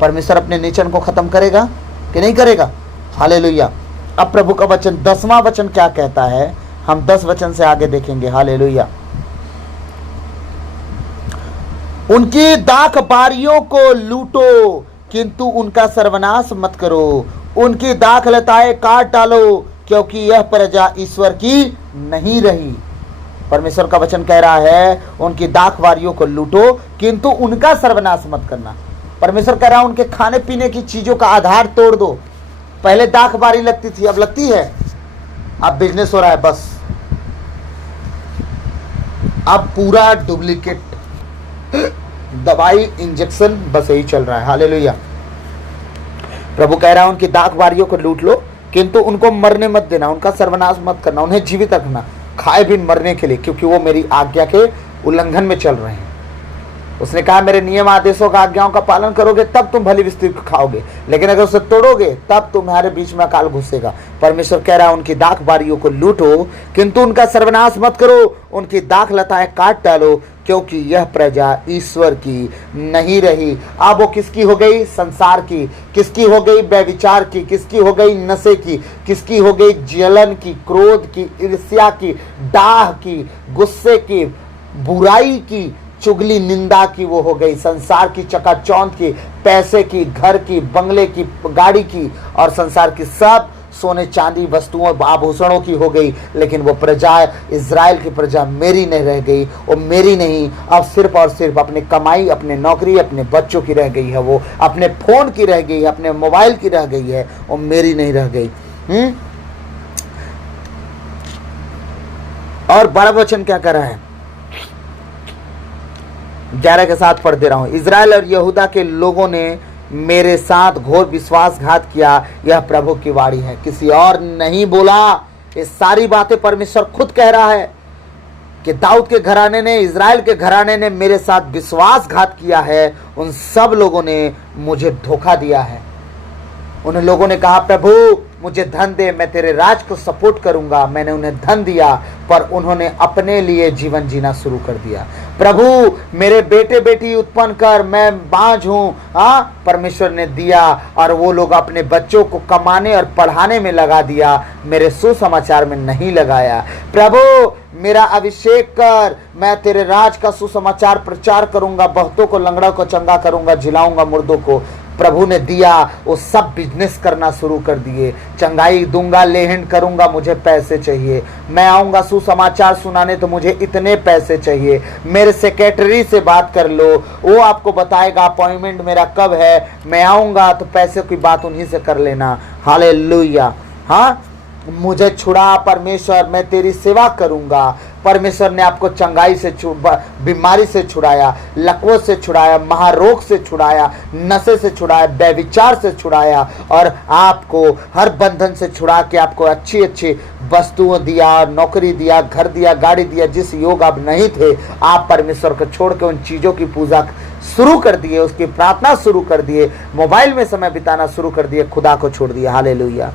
परमेश्वर अपने नेचर को खत्म करेगा कि नहीं करेगा? हालेलुया। अब प्रभु का वचन 10वां वचन क्या कहता है, हम 10 वचन से आगे देखेंगे। हालेलुया। उनकी दाख बारियों को लूटो किंतु उनका सर्वनाश मत करो, उनकी दाख लताएं काट डालो क्योंकि यह प्रजा ईश्वर की नहीं रही। परमेश्वर का वचन कह रहा है उनकी दाख बारियों को लूटो किंतु उनका सर्वनाश मत करना। परमेश्वर कह रहा है उनके खाने पीने की चीजों का आधार तोड़ दो। पहले दाख बारी लगती थी, अब लगती है, अब बिजनेस हो रहा है, बस अब पूरा डुप्लीकेट दवाई, इंजेक्शन, बस यही चल रहा है। हालेलुया। प्रभु कह रहा है उनकी दाख बारियों को लूट लो किंतु उनको मरने मत देना, उनका सर्वनाश मत करना, उन्हें जीवित रखना, खाए भी मरने के लिए, क्योंकि वो मेरी आज्ञा के उल्लंघन में चल रहे हैं। उसने कहा मेरे नियम आदेशों का आज्ञाओं का पालन करोगे तब तुम भली विस्तृत खाओगे, लेकिन अगर उसे तोड़ोगे तब तुम्हारे बीच में अकाल घुसेगा। परमेश्वर कह रहा है उनकी दाख बारियों को लूटो किंतु उनका सर्वनाश मत करो, उनकी दाख लताएं काट डालो क्योंकि यह प्रजा ईश्वर की नहीं रही। अब वो किसकी हो गई? संसार की। किसकी हो गई? व्यभिचार की। किसकी हो गई? नशे की। किसकी हो गई? जलन की, क्रोध की, ईर्ष्या की, डाह की, गुस्से की, बुराई की, चुगली, निंदा की वो हो गई। संसार की चकाचौंध की, पैसे की, घर की, बंगले की, गाड़ी की और संसार की सब सोने चांदी वस्तुओं आभूषणों की हो गई। लेकिन वो प्रजा, इज़राइल की प्रजा मेरी नहीं रह गई। वो मेरी नहीं, अब सिर्फ और सिर्फ अपनी कमाई, अपने नौकरी, अपने बच्चों की रह गई है, वो अपने फोन की रह गई है, अपने मोबाइल की रह गई है, वो मेरी नहीं रह गई। और 12 वचन क्या कर रहा है? 11 के साथ पढ़ दे रहा हूं। इज़राइल और यहूदा के लोगों ने मेरे साथ घोर विश्वासघात किया, यह प्रभु की वाणी है, किसी और नहीं बोला। ये सारी बातें परमेश्वर खुद कह रहा है कि दाऊद के घराने ने, इज़राइल के घराने ने मेरे साथ विश्वासघात किया है। उन सब लोगों ने मुझे धोखा दिया है। उन लोगों ने कहा प्रभु मुझे धन दे, मैं तेरे राज को सपोर्ट करूंगा। मैंने उन्हें धन दिया पर उन्होंने अपने लिए जीवन जीना शुरू कर दिया। प्रभु मेरे बेटे बेटी उत्पन्न कर, मैं बांझ हूं। परमेश्वर ने दिया और वो लोग अपने बच्चों को कमाने और पढ़ाने में लगा दिया, मेरे सुसमाचार में नहीं लगाया। प्रभु मेरा अभिषेक कर, मैं तेरे राज का सुसमाचार प्रचार करूंगा, बहुतों को, लंगड़ों को चंगा करूंगा, जिलाऊंगा मुर्दों को। प्रभु ने दिया, वो सब बिजनेस करना शुरू कर दिए। चंगाई दूंगा, लेहन करूंगा, मुझे पैसे चाहिए। मैं आऊंगा सुसमाचार सुनाने तो मुझे इतने पैसे चाहिए। मेरे सेक्रेटरी से बात कर लो, वो आपको बताएगा अपॉइंटमेंट मेरा कब है। मैं आऊंगा तो पैसे की बात उन्हीं से कर लेना। हालेलुया। हाँ, मुझे छुड़ा परमेश्वर, मैं तेरी सेवा करूंगा। परमेश्वर ने आपको चंगाई से, बीमारी से छुड़ाया, लकवों से छुड़ाया, महारोग से छुड़ाया, नशे से छुड़ाया, व्यभिचार से छुड़ाया और आपको हर बंधन से छुड़ा के आपको अच्छी अच्छी वस्तुओं दिया, नौकरी दिया, घर दिया, गाड़ी दिया। जिस योग आप नहीं थे, आप परमेश्वर को छोड़ के उन चीज़ों की पूजा शुरू कर दिए, उसकी प्रार्थना शुरू कर दिए, मोबाइल में समय बिताना शुरू कर दिए, खुदा को छोड़ दिया। हालेलुया।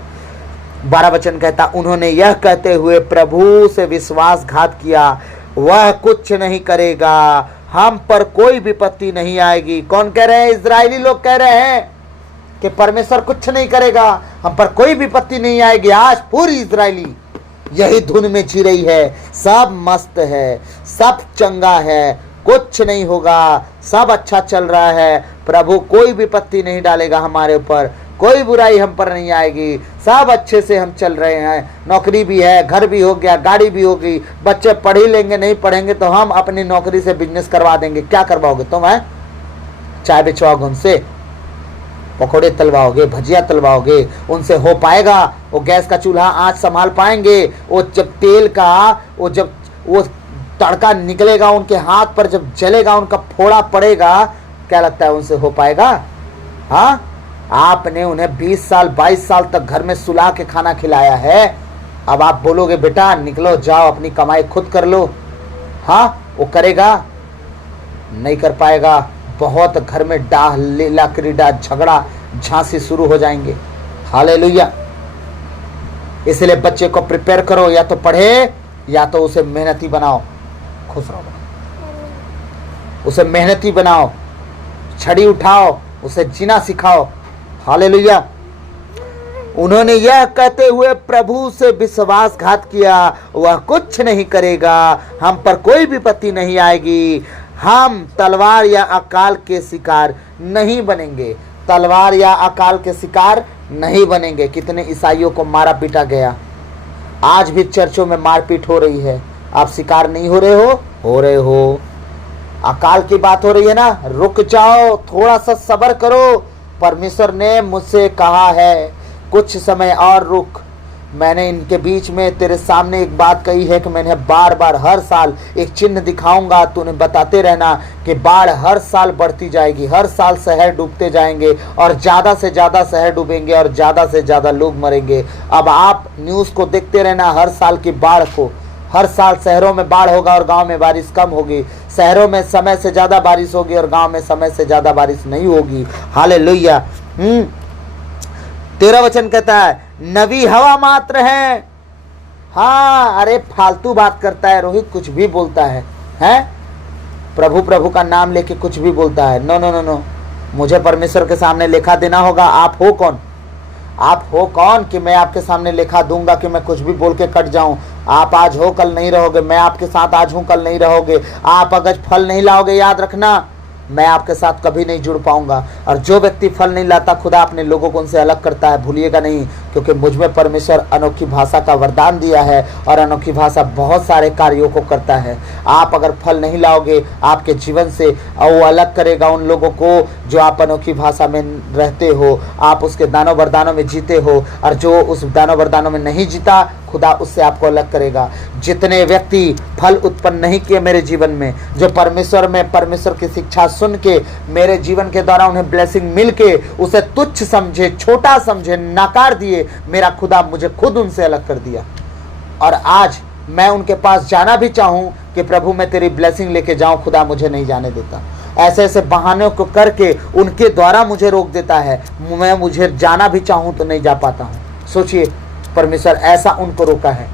12 वचन कहता, उन्होंने यह कहते हुए प्रभु से विश्वासघात किया, वह कुछ नहीं करेगा, हम पर कोई विपत्ति नहीं आएगी। कौन कह रहे हैं? इजरायली लोग कह रहे हैं कि परमेश्वर कुछ नहीं करेगा, हम पर कोई विपत्ति नहीं आएगी। आज पूरी इजरायली यही धुन में जी रही है, सब मस्त है, सब चंगा है, कुछ नहीं होगा, सब अच्छा चल रहा है, प्रभु कोई विपत्ति नहीं डालेगा हमारे ऊपर। कोई बुराई हम पर नहीं आएगी, सब अच्छे से हम चल रहे हैं, नौकरी भी है, घर भी हो गया, गाड़ी भी होगी, बच्चे पढ़ ही लेंगे, नहीं पढ़ेंगे तो हम अपनी नौकरी से बिजनेस करवा देंगे। क्या करवाओगे तुम? है चाय बेचवाओगे उनसे, पकौड़े तलवाओगे, भजिया तलवाओगे, उनसे हो पाएगा? वो गैस का चूल्हा आँच संभाल पाएंगे? वो जब तेल का जब वो तड़का निकलेगा उनके हाथ पर, जब जलेगा, उनका फोड़ा पड़ेगा, क्या लगता है उनसे हो पाएगा? हाँ, आपने उन्हें 20 साल 22 साल तक घर में सुला के खाना खिलाया है, अब आप बोलोगे बेटा निकलो जाओ अपनी कमाई खुद कर लो? हाँ, वो करेगा? नहीं कर पाएगा। बहुत घर में डाह लीला क्रीड़ा झगड़ा झांसी शुरू हो जाएंगे। हालेलुया। इसलिए बच्चे को प्रिपेयर करो, या तो पढ़े या तो उसे मेहनती बनाओ। खुश रहो, उसे मेहनती बनाओ, छड़ी उठाओ, उसे जीना सिखाओ। हालेलुया। उन्होंने यह कहते हुए प्रभु से विश्वासघात किया, वह कुछ नहीं करेगा, हम पर कोई विपत्ति नहीं आएगी, हम तलवार या अकाल के शिकार नहीं बनेंगे। तलवार या अकाल के शिकार नहीं बनेंगे। कितने ईसाइयों को मारा पीटा गया, आज भी चर्चों में मारपीट हो रही है। आप शिकार नहीं हो रहे हो? हो रहे हो। अकाल की बात हो रही है ना, रुक जाओ, थोड़ा सा सब्र करो। परमेश्वर ने मुझसे कहा है कुछ समय और रुक। मैंने इनके बीच में तेरे सामने एक बात कही है कि मैंने बार बार हर साल एक चिन्ह दिखाऊंगा, तूने बताते रहना कि बाढ़ हर साल बढ़ती जाएगी, हर साल शहर डूबते जाएंगे और ज़्यादा से ज़्यादा शहर डूबेंगे और ज़्यादा से ज़्यादा लोग मरेंगे। अब आप न्यूज़ को देखते रहना, हर साल की बाढ़ को। हर साल शहरों में बाढ़ होगा और गांव में बारिश कम होगी। शहरों में समय से ज़्यादा बारिश होगी और गांव में समय से ज़्यादा बारिश नहीं होगी। हालेलुया। 13 वचन कहता है नबी हवा मात्र है। हाँ, अरे फालतू बात करता है रोहित, कुछ भी बोलता है, हैं? प्रभु प्रभु का नाम लेके कुछ भी बोलता है। नो नो नो नो, मुझे परमेश्वर के सामने लेखा देना होगा। आप हो कौन? आप हो कौन कि मैं आपके सामने लेखा दूंगा कि मैं कुछ भी बोल के कट जाऊं? आप आज हो कल नहीं रहोगे, मैं आपके साथ आज हूं कल नहीं रहोगे। आप अगर फल नहीं लाओगे, याद रखना मैं आपके साथ कभी नहीं जुड़ पाऊंगा। और जो व्यक्ति फल नहीं लाता, खुदा अपने लोगों को उनसे अलग करता है, भूलिएगा नहीं, क्योंकि मुझ में परमेश्वर अनोखी भाषा का वरदान दिया है और अनोखी भाषा बहुत सारे कार्यों को करता है। आप अगर फल नहीं लाओगे आपके जीवन से, और वो अलग करेगा उन लोगों को जो आप अनोखी भाषा में रहते हो, आप उसके दानों वरदानों में जीते हो, और जो उस दानों वरदानों में नहीं जीता, खुदा उससे आपको अलग करेगा। जितने व्यक्ति फल उत्पन्न नहीं किए मेरे जीवन में, जो परमेश्वर में परमेश्वर की शिक्षा सुन के मेरे जीवन के द्वारा उन्हें ब्लेसिंग मिल के उसे तुच्छ समझे, छोटा समझे, नकार दिए, मेरा खुदा मुझे खुद उनसे अलग कर दिया। और आज मैं उनके पास जाना भी चाहूं कि प्रभु मैं तेरी ब्लेसिंग लेके जाऊं, खुदा मुझे नहीं जाने देता। ऐसे ऐसे बहानों को करके उनके द्वारा मुझे रोक देता है। मैं मुझे जाना भी चाहूं तो नहीं जा पाता हूं। सोचिए, परमेश्वर ऐसा उनको रोका है।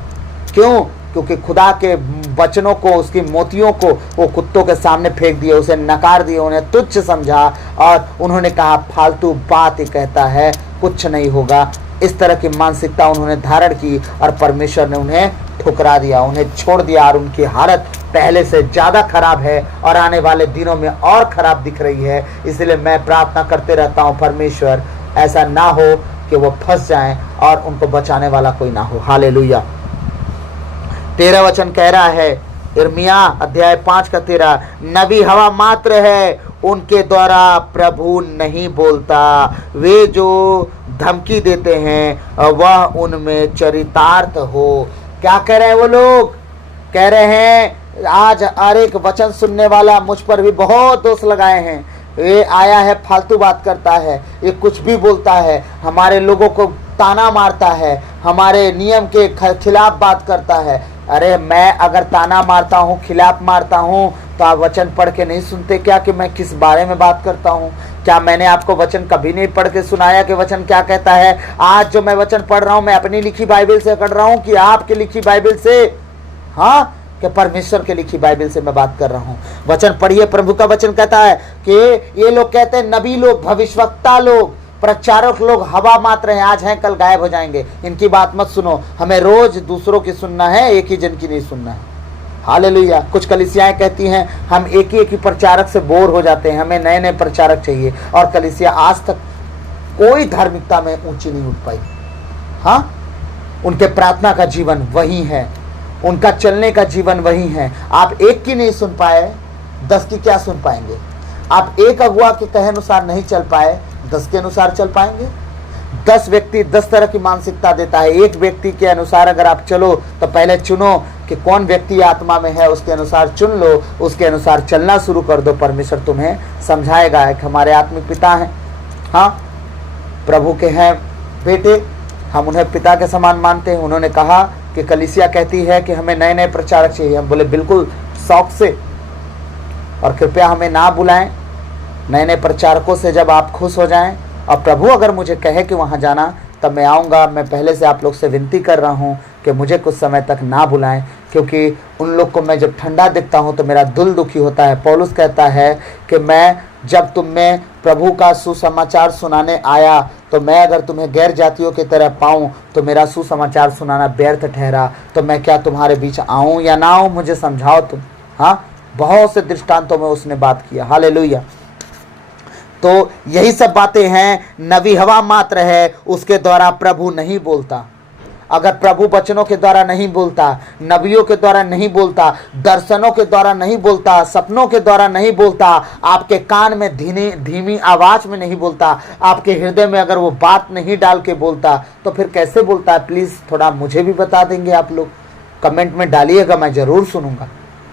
क्यों? क्योंकि खुदा के वचनों को, उसकी मोतियों को वो कुत्तों के सामने फेंक दिए, उसे नकार दिए, उन्हें तुच्छ समझा और उन्होंने कहा फालतू बात ही कहता है, कुछ नहीं होगा। इस तरह की मानसिकता उन्होंने धारण की और परमेश्वर ने उन्हें ठुकरा दिया, उन्हें छोड़ दिया, और उनकी हालत पहले से ज़्यादा खराब है और आने वाले दिनों में और खराब दिख रही है। इसलिए मैं प्रार्थना करते रहता हूँ, परमेश्वर ऐसा ना हो कि वो फंस जाएं और उनको बचाने वाला कोई ना हो। हालेलुया। 13 वचन कह रहा है, यिर्मयाह अध्याय 5 का 13, नबी हवा मात्र है, उनके द्वारा प्रभु नहीं बोलता। वे जो धमकी देते हैं वह उनमें चरितार्थ हो। क्या कह रहे हैं वो लोग? कह रहे हैं आज हर एक वचन सुनने वाला मुझ पर भी बहुत दोष लगाए हैं, ये आया है फालतू बात करता है, ये कुछ भी बोलता है, हमारे लोगों को ताना मारता है, हमारे नियम के खिलाफ बात करता है। अरे मैं अगर ताना मारता हूँ, खिलाफ मारता हूँ, तो आप वचन पढ़ के नहीं सुनते क्या कि मैं किस बारे में बात करता हूँ? क्या मैंने आपको वचन कभी नहीं पढ़ के सुनाया कि वचन क्या कहता है? आज जो मैं वचन पढ़ रहा हूँ, मैं अपनी लिखी बाइबल से पढ़ रहा हूँ कि आपकी लिखी बाइबल से? हाँ, कि परमेश्वर के लिखी बाइबल से मैं बात कर रहा हूँ। वचन पढ़िए, प्रभु का वचन कहता है कि ये लोग कहते हैं नबी लोग, भविष्यवक्ता लोग, प्रचारक लोग हवा मात्र हैं, आज हैं कल गायब हो जाएंगे। इनकी बात मत सुनो, हमें रोज दूसरों की सुनना है, एक ही जन की नहीं सुनना है। हालेलुया। कुछ कलीसियाएं कहती हैं हम एक ही प्रचारक से बोर हो जाते हैं, हमें नए नए प्रचारक चाहिए। और कलीसिया आज तक कोई धार्मिकता में ऊंची नहीं उठ पाई। हाँ, उनके प्रार्थना का जीवन वही है, उनका चलने का जीवन वही है। आप एक की नहीं सुन पाए, 10 की क्या सुन पाएंगे? आप एक अगुआ के कहे अनुसार नहीं चल पाए, 10 के अनुसार चल पाएंगे? 10 व्यक्ति 10 तरह की मानसिकता देता है, एक व्यक्ति के अनुसार अगर आप चलो तो पहले चुनो कि कौन व्यक्ति आत्मा में है, उसके अनुसार चुन लो, उसके अनुसार चलना शुरू कर दो। परमेश्वर तुम्हें समझाएगा कि हमारे आत्मिक पिता हैं, हाँ, प्रभु के हैं बेटे, हम उन्हें पिता के समान मानते हैं। उन्होंने कहा कि कलीसिया कहती है कि हमें नए नए प्रचारक चाहिए। हम बोले बिल्कुल शौक से, और कृपया हमें ना बुलाएं नए नए प्रचारकों से। जब आप खुश हो जाएं और प्रभु अगर मुझे कहे कि वहाँ जाना, तब मैं आऊँगा। मैं पहले से आप लोग से विनती कर रहा हूँ कि मुझे कुछ समय तक ना बुलाएं, क्योंकि उन लोग को मैं जब ठंडा देखता हूँ तो मेरा दिल दुखी होता है। पौलुस कहता है कि मैं जब तुम में प्रभु का सुसमाचार सुनाने आया, तो मैं अगर तुम्हें गैर जातियों की तरह पाऊँ तो मेरा सुसमाचार सुनाना व्यर्थ ठहरा। तो मैं क्या तुम्हारे बीच आऊँ या ना आऊँ, मुझे समझाओ तुम। हाँ, बहुत से दृष्टांतों में उसने बात किया। हालेलुया। तो यही सब बातें हैं। नबी हवा मात्र है, उसके द्वारा प्रभु नहीं बोलता। अगर प्रभु वचनों के द्वारा नहीं बोलता, नबियों के द्वारा नहीं बोलता, दर्शनों के द्वारा नहीं बोलता, सपनों के द्वारा नहीं बोलता, आपके कान में धीमी आवाज में नहीं बोलता, आपके हृदय में अगर वो बात नहीं डाल के बोलता, तो फिर कैसे बोलता है? प्लीज थोड़ा मुझे भी बता देंगे आप लोग, कमेंट में डालिएगा, मैं जरूर सुनूंगा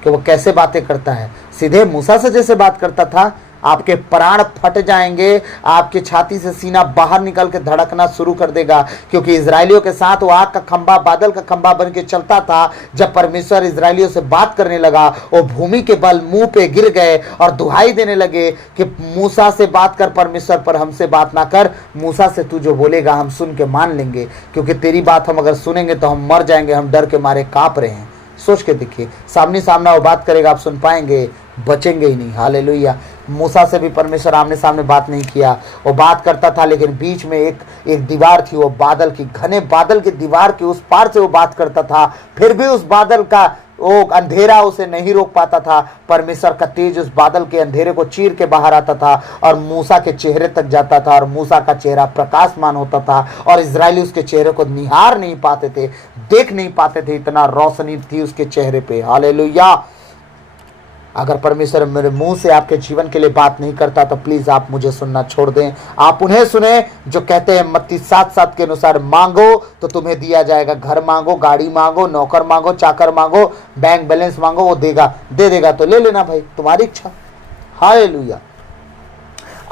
कि वो कैसे बातें करता है। सीधे मूसा से जैसे बात करता था, आपके प्राण फट जाएंगे, आपके छाती से सीना बाहर निकल के धड़कना शुरू कर देगा, क्योंकि इजरायलियों के साथ वो आग का खंभा, बादल का खंभा बन के चलता था। जब परमेश्वर इजरायलियों से बात करने लगा, वो भूमि के बल मुंह पे गिर गए और दुहाई देने लगे कि मूसा से बात कर परमेश्वर, पर हमसे बात ना कर। मूसा से तू जो बोलेगा हम सुन के मान लेंगे, क्योंकि तेरी बात हम अगर सुनेंगे तो हम मर जाएंगे, हम डर के मारे कांप रहे हैं। सोच के देखिए, सामने सामना वो बात करेगा, आप सुन पाएंगे? बचेंगे ही नहीं। हालेलुया। मूसा से भी परमेश्वर आमने सामने बात नहीं किया, वो बात करता था, लेकिन बीच में एक दीवार थी, वो बादल की, घने बादल की दीवार की उस पार से वो बात करता था। फिर भी उस बादल का वो अंधेरा उसे नहीं रोक पाता था। परमेश्वर का तेज उस बादल के अंधेरे को चीर के बाहर आता था और मूसा के चेहरे तक जाता था, और मूसा का चेहरा प्रकाशमान होता था, और इजरायली उसके चेहरे को निहार नहीं पाते थे, देख नहीं पाते थे, इतना रोशनी थी उसके चेहरे पे। हालेलुया। अगर परमेश्वर मेरे मुंह से आपके जीवन के लिए बात नहीं करता, तो प्लीज आप मुझे सुनना छोड़ दें। आप उन्हें सुने जो कहते हैं मत्ती 7:7 के अनुसार, मांगो तो तुम्हें दिया जाएगा। घर मांगो, गाड़ी मांगो, नौकर मांगो, चाकर मांगो, बैंक बैलेंस मांगो, वो देगा, दे देगा तो ले लेना भाई, तुम्हारी इच्छा। हालेलुया।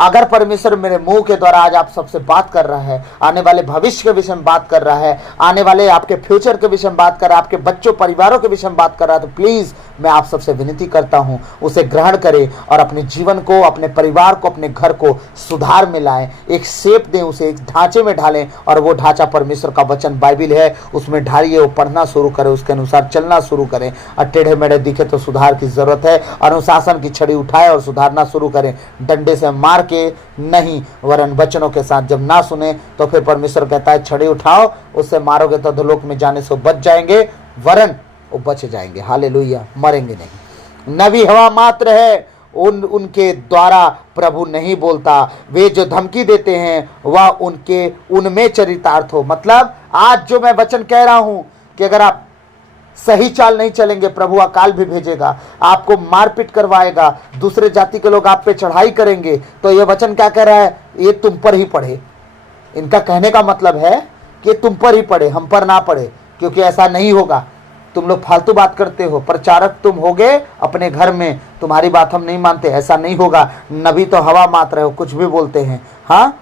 अगर परमेश्वर मेरे मुंह के द्वारा आज आप सबसे बात कर रहा है, आने वाले भविष्य के विषय में बात कर रहा है, आने वाले आपके फ्यूचर के विषय में बात कर रहा है, आपके बच्चों परिवारों के विषय में बात कर रहा है, तो प्लीज मैं आप सबसे विनती करता हूं, उसे ग्रहण करें और अपने जीवन को, अपने परिवार को, अपने घर को सुधार में लाएं, एक शेप दें, उसे एक ढांचे में ढालें, और वो ढांचा परमेश्वर का वचन बाइबिल है, उसमें ढालिए, वो पढ़ना शुरू करें, उसके अनुसार चलना शुरू करें। और टेढ़े मेढ़े दिखे तो सुधार की जरूरत है, अनुशासन की छड़ी उठाए और सुधारना शुरू करें। डंडे से मार के नहीं, वरन वचनों के साथ। जब ना सुने तो फिर परमेश्वर कहता है छड़ी उठाओ, उससे मारोगे तो अधोलोक में जाने से बच जाएंगे, वरन वो बच जाएंगे। हालेलुया। मरेंगे नहीं। नबी हवा मात्र है, उनके द्वारा प्रभु नहीं बोलता। वे जो धमकी देते हैं वह उनमें चरितार्थ हो। मतलब आज जो मैं वचन कह रहा हूं कि अगर आप सही चाल नहीं चलेंगे, प्रभु अकाल भी भेजेगा, आपको मारपीट करवाएगा, दूसरे जाति के लोग आप पे चढ़ाई करेंगे। तो ये वचन क्या कह रहा है? ये तुम पर ही पड़े। इनका कहने का मतलब है कि तुम पर ही पड़े, हम पर ना पड़े, क्योंकि ऐसा नहीं होगा। तुम लोग फालतू बात करते हो, प्रचारक तुम होगे अपने घर में, तुम्हारी बात हम नहीं मानते, ऐसा नहीं होगा। नबी तो हवा मात्र है, वो कुछ भी बोलते हैं। हाँ,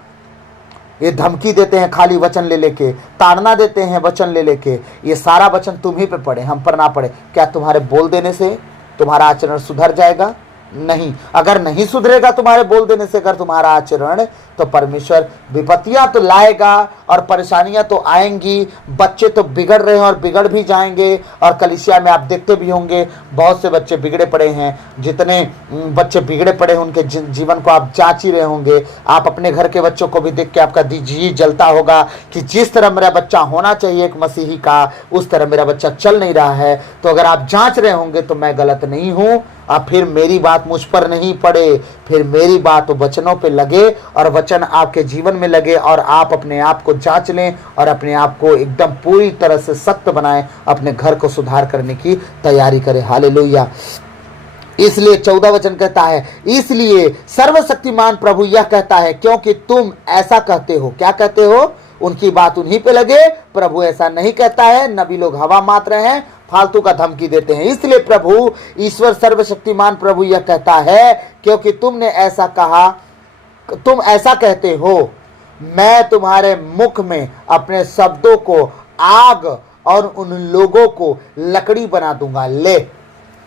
ये धमकी देते हैं खाली वचन ले लेके, ताड़ना देते हैं वचन ले लेके। ये सारा वचन तुम ही पे पड़े, हम पर ना पड़े। क्या तुम्हारे बोल देने से तुम्हारा आचरण सुधर जाएगा? नहीं। अगर नहीं सुधरेगा तुम्हारे बोल देने से अगर तुम्हारा आचरण, तो परमेश्वर विपत्तियां तो लाएगा और परेशानियां तो आएंगी। बच्चे तो बिगड़ रहे हैं और बिगड़ भी जाएंगे, और कलीसिया में आप देखते भी होंगे बहुत से बच्चे बिगड़े पड़े हैं। जितने बच्चे बिगड़े पड़े हैं उनके जीवन को आप जांच ही रहे होंगे। आप अपने घर के बच्चों को भी देख के आपका जी जलता होगा कि जिस तरह मेरा बच्चा होना चाहिए एक मसीही का, उस तरह मेरा बच्चा चल नहीं रहा है। तो अगर आप जांच रहे होंगे तो मैं गलत नहीं हूं, अब फिर मेरी बात मुझ पर नहीं पड़े, फिर मेरी बात वचनों पे लगे और वचन आपके जीवन में लगे और आप अपने आप को जांच लें और अपने आप को एकदम पूरी तरह से सख्त बनाएं, अपने घर को सुधार करने की तैयारी करें। हालेलुया। इसलिए 14 वचन कहता है, इसलिए सर्वशक्तिमान प्रभु यह कहता है, क्योंकि तुम ऐसा कहते हो। क्या कहते हो? उनकी बात उन्हीं पे लगे। प्रभु ऐसा नहीं कहता है, नबी लोग हवा मात्र हैं, फालतू का धमकी देते हैं। इसलिए प्रभु ईश्वर सर्वशक्तिमान प्रभु यह कहता है, क्योंकि तुमने ऐसा कहा, तुम ऐसा कहते हो, मैं तुम्हारे मुख में अपने शब्दों को आग और उन लोगों को लकड़ी बना दूंगा। ले,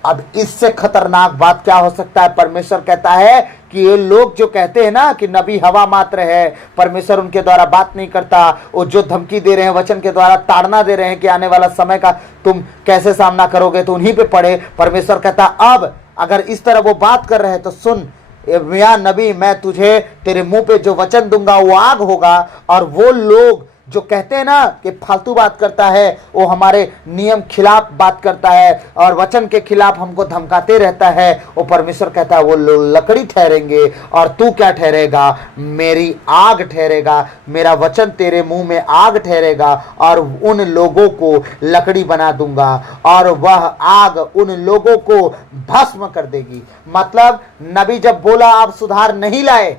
अब इससे खतरनाक बात क्या हो सकता है? परमेश्वर कहता है कि ये लोग जो कहते हैं ना कि नबी हवा मात्र है, परमेश्वर उनके द्वारा बात नहीं करता, वो जो धमकी दे रहे हैं, वचन के द्वारा ताड़ना दे रहे हैं कि आने वाला समय का तुम कैसे सामना करोगे, तो उन्हीं पे पड़े। परमेश्वर कहता अब अगर इस तरह वो बात कर रहे हैं तो सुन मियां नबी, मैं तुझे तेरे मुंह पे जो वचन दूंगा वो आग होगा। और वो लोग जो कहते हैं ना कि फालतू बात करता है, वो हमारे नियम खिलाफ बात करता है और वचन के खिलाफ हमको धमकाते रहता है, वो परमेश्वर कहता है वो लकड़ी ठहरेंगे और तू क्या ठहरेगा? मेरी आग ठहरेगा। मेरा वचन तेरे मुंह में आग ठहरेगा और उन लोगों को लकड़ी बना दूंगा और वह आग उन लोगों को भस्म कर देगी। मतलब नबी जब बोला आप सुधार नहीं लाए,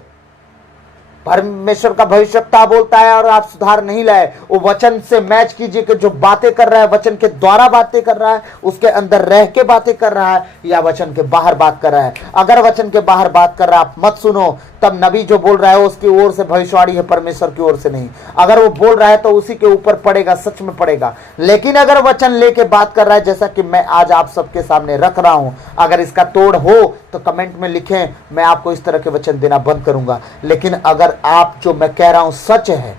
परमेश्वर का भविष्यवक्ता बोलता है और आप सुधार नहीं लाए, वो वचन से मैच कीजिए कि जो बातें कर रहा है वचन के द्वारा बातें कर रहा है, उसके अंदर रह के बातें कर रहा है या वचन के बाहर बात कर रहा है। अगर वचन के बाहर बात कर रहा है आप मत सुनो, तब नबी जो बोल रहा है उसकी ओर से भविष्यवाणी है, परमेश्वर की ओर से नहीं। अगर वो बोल रहा है तो उसी के ऊपर पड़ेगा, सच में पड़ेगा। लेकिन अगर वचन लेके बात कर रहा है जैसा कि मैं आज आप सबके सामने रख रहा हूं, अगर इसका तोड़ हो तो कमेंट में लिखें, मैं आपको इस तरह के वचन देना बंद करूंगा। लेकिन अगर आप जो मैं कह रहा हूं सच है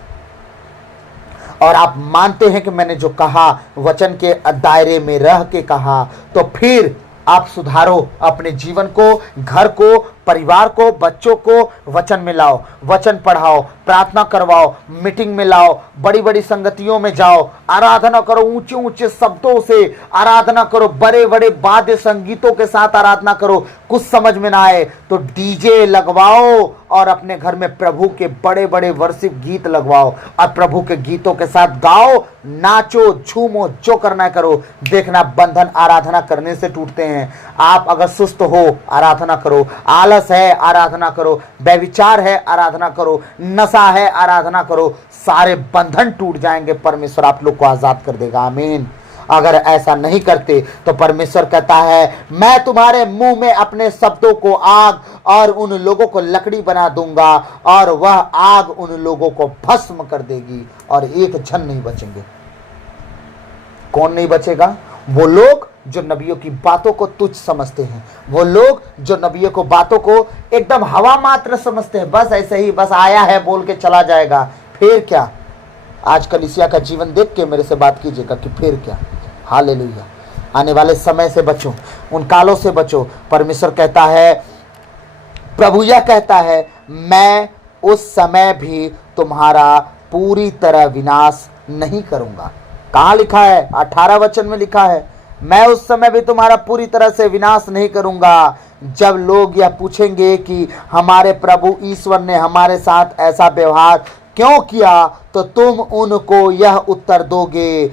और आप मानते हैं कि मैंने जो कहा वचन के दायरे में रह के कहा, तो फिर आप सुधारो अपने जीवन को, घर को, परिवार को, बच्चों को वचन में लाओ, वचन पढ़ाओ, प्रार्थना करवाओ, मीटिंग में लाओ, बड़ी बड़ी संगतियों में जाओ, आराधना करो, ऊंचे ऊंचे शब्दों से आराधना करो, बड़े बड़े वाद्य संगीतों के साथ आराधना करो। कुछ समझ में ना आए तो डीजे लगवाओ और अपने घर में प्रभु के बड़े बड़े वर्शिप गीत लगवाओ और प्रभु के गीतों के साथ गाओ, नाचो, झूमो, जो करना करो। देखना बंधन आराधना करने से टूटते हैं। आप अगर सुस्त हो आराधना करो, आलस है आराधना करो, व्यभिचार है आराधना करो, नशा है आराधना करो, सारे बंधन टूट जाएंगे। परमेश्वर आप लोग को आजाद कर देगा। आमीन। अगर ऐसा नहीं करते तो परमेश्वर कहता है मैं तुम्हारे मुंह में अपने शब्दों को आग और उन लोगों को लकड़ी बना दूंगा और वह आग उन लोगों को भस्म कर देगी और एक जन नहीं बचेंगे। कौन नहीं बचेगा? वो लोग जो नबियों की बातों को तुच्छ समझते हैं, वो लोग जो नबियों को बातों को एकदम हवा मात्र समझते हैं, बस ऐसे ही बस आया है बोल के चला जाएगा। फिर क्या? आज कलीसिया का जीवन देख के मेरे से बात कीजिएगा कि फिर क्या। हालेलुया। आने वाले समय से बचो, उन कालों से बचो। परमेश्वर कहता है, प्रभु यह कहता है, मैं उस समय भी तुम्हारा पूरी तरह विनाश नहीं करूंगा। कहाँ लिखा है? 18 वचन में लिखा है, मैं उस समय भी तुम्हारा पूरी तरह से विनाश नहीं करूंगा। जब लोग यह पूछेंगे कि हमारे प्रभु ईश्वर ने हमारे साथ ऐसा व्यवहार क्यों किया, तो तुम उनको यह उत्तर दोगे,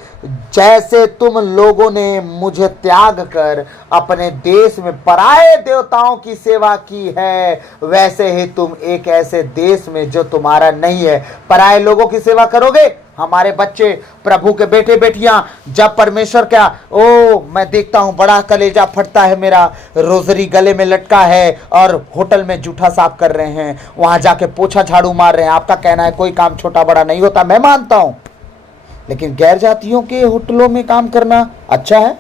जैसे तुम लोगों ने मुझे त्याग कर अपने देश में पराये देवताओं की सेवा की है, वैसे ही तुम एक ऐसे देश में जो तुम्हारा नहीं है पराये लोगों की सेवा करोगे। हमारे बच्चे, प्रभु के बेटे बेटियां, जब परमेश्वर क्या, ओ मैं देखता हूं बड़ा कलेजा फटता है मेरा, रोजरी गले में लटका है और होटल में जूठा साफ कर रहे हैं, वहां जाके पोछा झाड़ू मार रहे हैं। आपका कहना है कोई काम छोटा बड़ा नहीं होता, मैं मानता हूं, लेकिन गैर जातियों के होटलों में काम करना अच्छा है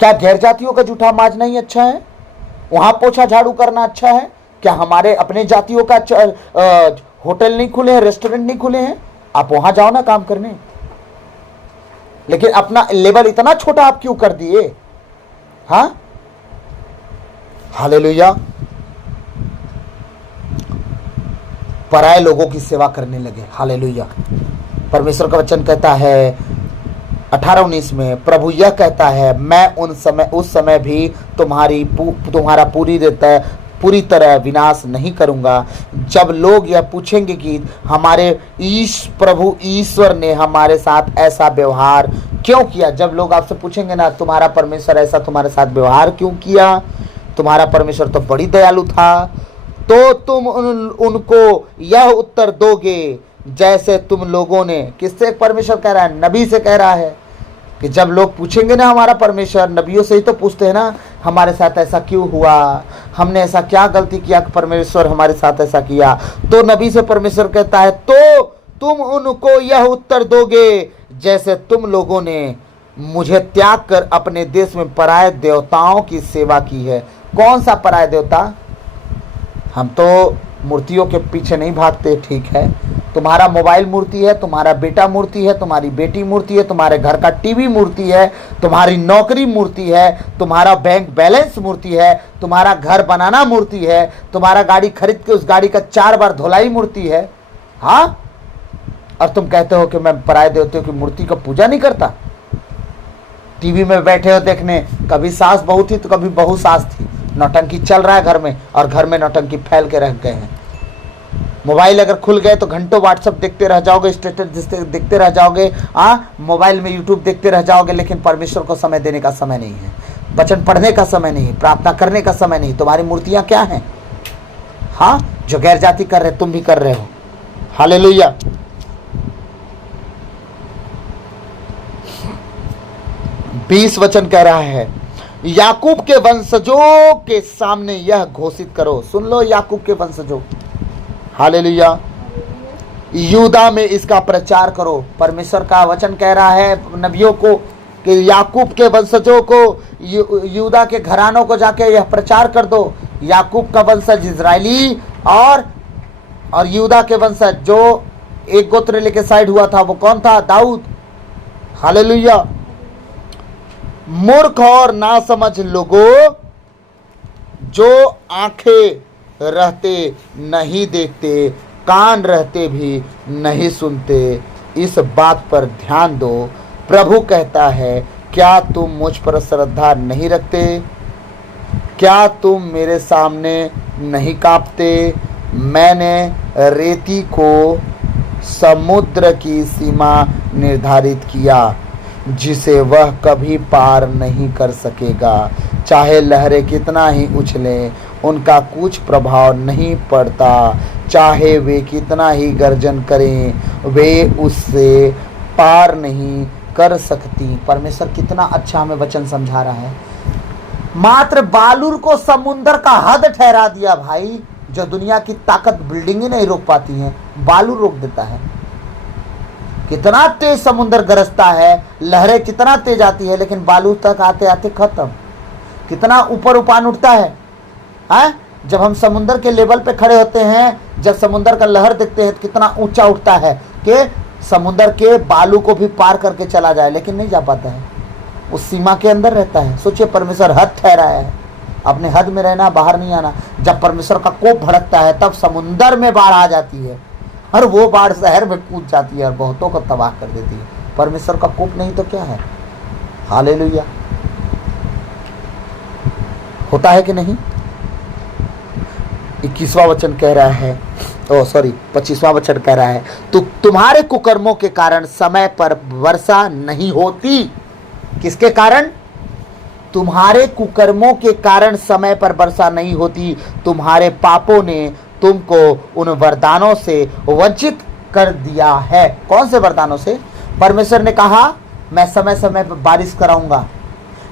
क्या? गैर जातियों का जूठा माजना ही अच्छा है? वहां पोछा झाड़ू करना अच्छा है क्या? हमारे अपने जातियों का होटल नहीं खुले हैं, रेस्टोरेंट नहीं खुले हैं, आप वहां जाओ ना काम करने। लेकिन अपना लेवल इतना छोटा आप क्यों कर दिए? हाँ, हालेलुया। पराये लोगों की सेवा करने लगे। हालेलुया। परमेश्वर का वचन कहता है 18-19 में प्रभु यह कहता है, मैं उस समय भी तुम्हारा पूरी तरह विनाश नहीं करूंगा। जब लोग यह पूछेंगे कि हमारे प्रभु ईश्वर ने हमारे साथ ऐसा व्यवहार क्यों किया, जब लोग आपसे पूछेंगे ना तुम्हारा परमेश्वर ऐसा तुम्हारे साथ व्यवहार क्यों किया, तुम्हारा परमेश्वर तो बड़ी दयालु था, तो तुम उनको यह उत्तर दोगे जैसे तुम लोगों ने, किससे परमेश्वर कह रहा है, नबी से कह रहा है कि जब लोग पूछेंगे ना हमारा परमेश्वर, नबियों से ही तो पूछते हैं ना हमारे साथ ऐसा क्यों हुआ, हमने ऐसा क्या गलती किया कि परमेश्वर हमारे साथ ऐसा किया, तो नबी से परमेश्वर कहता है तो तुम उनको यह उत्तर दोगे जैसे तुम लोगों ने मुझे त्याग कर अपने देश में पराये देवताओं की सेवा की है। कौन सा पराये देवता? हम तो मूर्तियों के पीछे नहीं भागते, ठीक है, तुम्हारा मोबाइल मूर्ति है, तुम्हारा बेटा मूर्ति है, तुम्हारी बेटी मूर्ति है, तुम्हारे घर का टीवी मूर्ति है, तुम्हारी नौकरी मूर्ति है, तुम्हारा बैंक बैलेंस मूर्ति है, तुम्हारा घर बनाना मूर्ति है, तुम्हारा गाड़ी खरीद के उस गाड़ी का 4 बार धुलाई मूर्ति है। हाँ, और तुम कहते हो कि मैं पराये देवताओं की मूर्ति का पूजा नहीं करता। टीवी में बैठे हो देखने, कभी सास बहू थी तो कभी बहू सास थी, नौटंकी चल रहा है घर में, और घर में नौटंकी फैल के रह गए हैं। मोबाइल अगर खुल गए तो घंटों व्हाट्सएप देखते रह जाओगे, स्टेटस देखते रह जाओगे, मोबाइल में यूट्यूब देखते रह जाओगे, लेकिन परमेश्वर को समय देने का समय नहीं है, वचन पढ़ने का समय नहीं, प्रार्थना करने का समय नहीं। तुम्हारी मूर्तियां क्या हैं? हाँ, जो गैर जाति कर रहे तुम भी कर रहे हो। हालेलुया। बीस वचन कह रहा है, याकूब के वंशजों के सामने यह घोषित करो। सुन लो याकूब के वंशजों, हालेलुया। यहूदा में इसका प्रचार करो। परमेश्वर का वचन कह रहा है नबियों को कि याकूब के वंशजों को, यहूदा के घरानों को जाके यह प्रचार कर दो। याकूब का वंशज इजराइली और यहूदा के वंशज जो एक गोत्र लेके साइड हुआ था, वो कौन था? दाऊद। हालेलुया। मूर्ख और नासमझ लोगों, जो आंखें रहते नहीं देखते, कान रहते भी नहीं सुनते, इस बात पर ध्यान दो। प्रभु कहता है, क्या तुम मुझ पर श्रद्धा नहीं रखते? क्या तुम मेरे सामने नहीं कांपते? मैंने रेती को समुद्र की सीमा निर्धारित किया, जिसे वह कभी पार नहीं कर सकेगा। चाहे लहरें कितना ही उछलें, उनका कुछ प्रभाव नहीं पड़ता। चाहे वे कितना ही गर्जन करें, वे उससे पार नहीं कर सकती। परमेश्वर कितना अच्छा हमें वचन समझा रहा है। मात्र बालूर को समुंदर का हद ठहरा दिया भाई। जो दुनिया की ताकत बिल्डिंग ही नहीं रोक पाती है, बालू रोक देता है। कितना तेज समुंदर गरजता है, लहरें कितना तेज आती है, लेकिन बालू तक आते आते खत्म। कितना ऊपर उफान उठता है, जब हम समुंदर के लेवल पे खड़े होते हैं, जब समुंदर का लहर देखते हैं तो कितना ऊंचा उठता है कि समुंदर के बालू को भी पार करके चला जाए, लेकिन नहीं जा पाता है, उस सीमा के अंदर रहता है। सोचिए, परमेश्वर हद ठहराया है, अपने हद में रहना, बाहर नहीं आना। जब परमेश्वर का कोप भड़कता है तब समुंदर में बाढ़ आ जाती है, और वो बाढ़ शहर में कूद जाती है और बहुतों को तबाह कर देती है। परमेश्वर का कोप नहीं तो क्या है? हालेलुया। होता है कि नहीं? 21वां वचन कह रहा है, 25वां वचन कह रहा है, तो तुम्हारे कुकर्मों के कारण समय पर वर्षा नहीं होती। किसके कारण? तुम्हारे कुकर्मों के कारण समय पर वर्षा नहीं होती। तुम्हारे पापों ने तुमको उन वरदानों से वंचित कर दिया है। कौन से वरदानों से? परमेश्वर ने कहा, मैं समय समय पर बारिश कराऊंगा।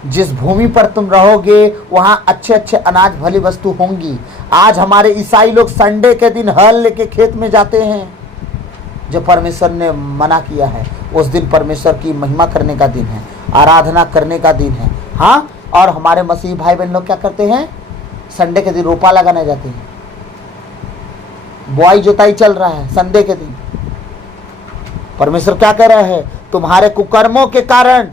जिस भूमि पर तुम रहोगे वहां अच्छे अच्छे अनाज भली वस्तु होंगी। आज हमारे ईसाई लोग संडे के दिन हल लेके खेत में जाते हैं, जो परमेश्वर ने मना किया है। उस दिन परमेश्वर की महिमा करने का दिन है, आराधना करने का दिन है। हाँ, और हमारे मसीही भाई बहन लोग क्या करते हैं? संडे के दिन रोपा लगाने जाते हैं, बुआई जोताई चल रहा है संडे के दिन। परमेश्वर क्या कह रहा है? तुम्हारे कुकर्मों के कारण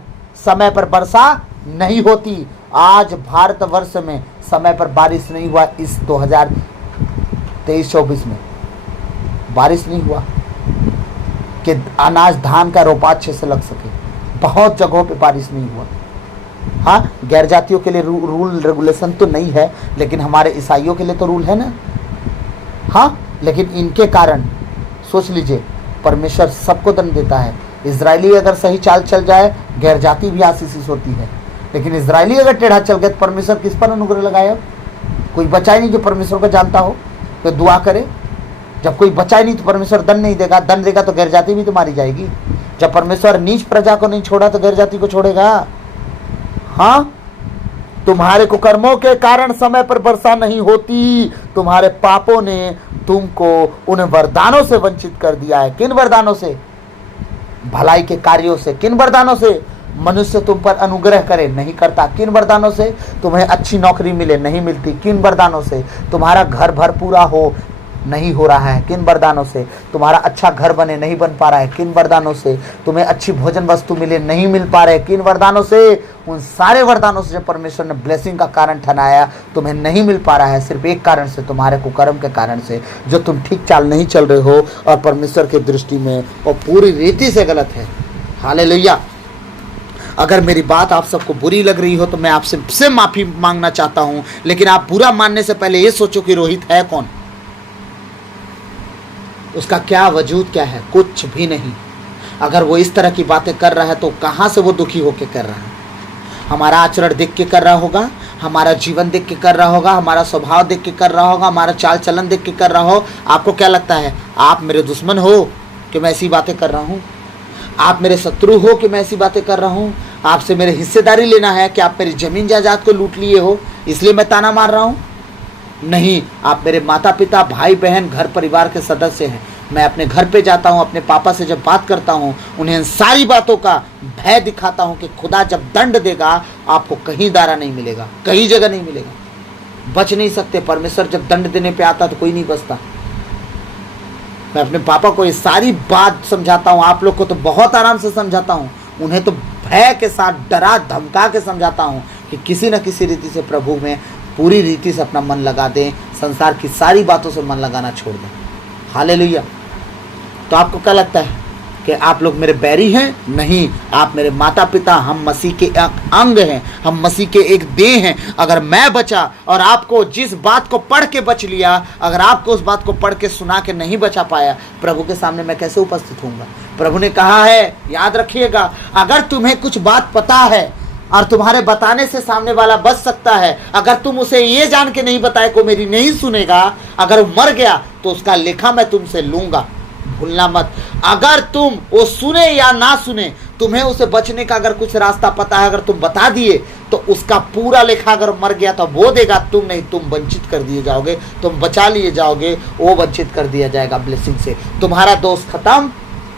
समय पर वर्षा नहीं होती। आज भारतवर्ष में समय पर बारिश नहीं हुआ। इस 2023-24 में बारिश नहीं हुआ कि अनाज धान का रोपा अच्छे से लग सके। बहुत जगहों पे बारिश नहीं हुआ। हाँ, गैर जातियों के लिए रूल रेगुलेशन तो नहीं है, लेकिन हमारे ईसाइयों के लिए तो रूल है ना। हाँ, लेकिन इनके कारण सोच लीजिए परमेश्वर सबको दंड देता है। इजरायली अगर सही चाल चल जाए, गैर जाति भी आशीषित होती है, लेकिन इजरायली अगर टेढ़ा चल गया तो परमेश्वर किस पर अनुग्रह लगाए? कोई बचा ही नहीं जो परमेश्वर को जानता हो तो दुआ करे। जब कोई बचा ही नहीं तो परमेश्वर दंड नहीं देगा। दंड देगा तो गैर जाति भी तो मारी जाएगी। जब परमेश्वर नीच प्रजा को नहीं छोड़ा तो गैर जाति को छोड़ेगा? हाँ, तुम्हारे कुकर्मों के कारण समय पर वर्षा नहीं होती। तुम्हारे पापों ने तुमको उन वरदानों से वंचित कर दिया है। किन वरदानों से? भलाई के कार्यों से। किन वरदानों से? मनुष्य तुम पर अनुग्रह करे, नहीं करता। किन वरदानों से? तुम्हें अच्छी नौकरी मिले, नहीं मिलती। किन वरदानों से? तुम्हारा घर भर पूरा हो, नहीं हो रहा है। किन वरदानों से? तुम्हारा अच्छा घर बने, नहीं बन पा रहा है। किन वरदानों से? तुम्हें अच्छी भोजन वस्तु मिले, नहीं मिल पा रहे। किन वरदानों से? उन सारे वरदानों से जो परमेश्वर ने ब्लेसिंग का कारण ठहराया, तुम्हें नहीं मिल पा रहा है। सिर्फ एक कारण से, तुम्हारे कुकर्म के कारण से, जो तुम ठीक चाल नहीं चल रहे हो और परमेश्वर की दृष्टि में और पूरी रीति से गलत है। हालेलुया। अगर मेरी बात आप सबको बुरी लग रही हो तो मैं आपसे माफी मांगना चाहता हूं, लेकिन आप बुरा मानने से पहले ये सोचो कि रोहित है कौन, उसका क्या वजूद क्या है? कुछ भी नहीं। अगर वो इस तरह की बातें कर रहा है तो कहां से वो दुखी होकर कर रहा है? हमारा आचरण देख के कर रहा होगा, हमारा जीवन देख के कर रहा होगा, हमारा स्वभाव देख के कर रहा होगा, हमारा चाल चलन देख के कर रहा हो। आपको क्या लगता है आप मेरे दुश्मन हो कि मैं ऐसी बातें कर रहा हूँ? आप मेरे शत्रु हो कि मैं ऐसी बातें कर रहा हूँ? आपसे मेरे हिस्सेदारी लेना है कि आप मेरी जमीन जायदाद को लूट लिए हो इसलिए मैं ताना मार रहा हूँ? नहीं, आप मेरे माता पिता, भाई बहन, घर परिवार के सदस्य हैं। मैं अपने घर पे जाता हूँ, अपने पापा से जब बात करता हूँ, उन्हें इन सारी बातों का भय दिखाता हूँ कि खुदा जब दंड देगा आपको कहीं दारा नहीं मिलेगा, कहीं जगह नहीं मिलेगा, बच नहीं सकते। परमेश्वर जब दंड देने पे आता तो कोई नहीं बचता। मैं अपने पापा को ये सारी बात समझाता हूँ, आप लोग को तो बहुत आराम से समझाता हूँ, उन्हें तो भय के साथ डरा धमका के समझाता हूँ कि किसी न किसी रीति से प्रभु में पूरी रीति से अपना मन लगा दें, संसार की सारी बातों से मन लगाना छोड़ दें। हालेलुया। तो आपको क्या लगता है कि आप लोग मेरे बैरी हैं? नहीं, आप मेरे माता पिता, हम मसीह के अंग हैं, हम मसीह के एक देह हैं। अगर मैं बचा और आपको जिस बात को पढ़ के बच लिया, अगर आपको उस बात को पढ़ के सुना के नहीं बचा पाया, प्रभु के सामने मैं कैसे उपस्थित होऊंगा? प्रभु ने कहा है, याद रखिएगा, अगर तुम्हें कुछ बात पता है और तुम्हारे बताने से सामने वाला बच सकता है, अगर तुम उसे ये जान के नहीं बताए को मेरी नहीं सुनेगा, अगर वो मर गया तो उसका लेखा मैं तुमसे लूंगा, भूलना मत। अगर तुम वो सुने या ना सुने, तुम्हें उसे बचने का अगर कुछ रास्ता पता है, अगर तुम बता दिए तो उसका पूरा लेखा अगर मर गया तो वो देगा, तुम नहीं। तुम वंचित कर दिए जाओगे, तुम बचा लिए जाओगे, वो वंचित कर दिया जाएगा ब्लेसिंग से। तुम्हारा दोस्त खत्म,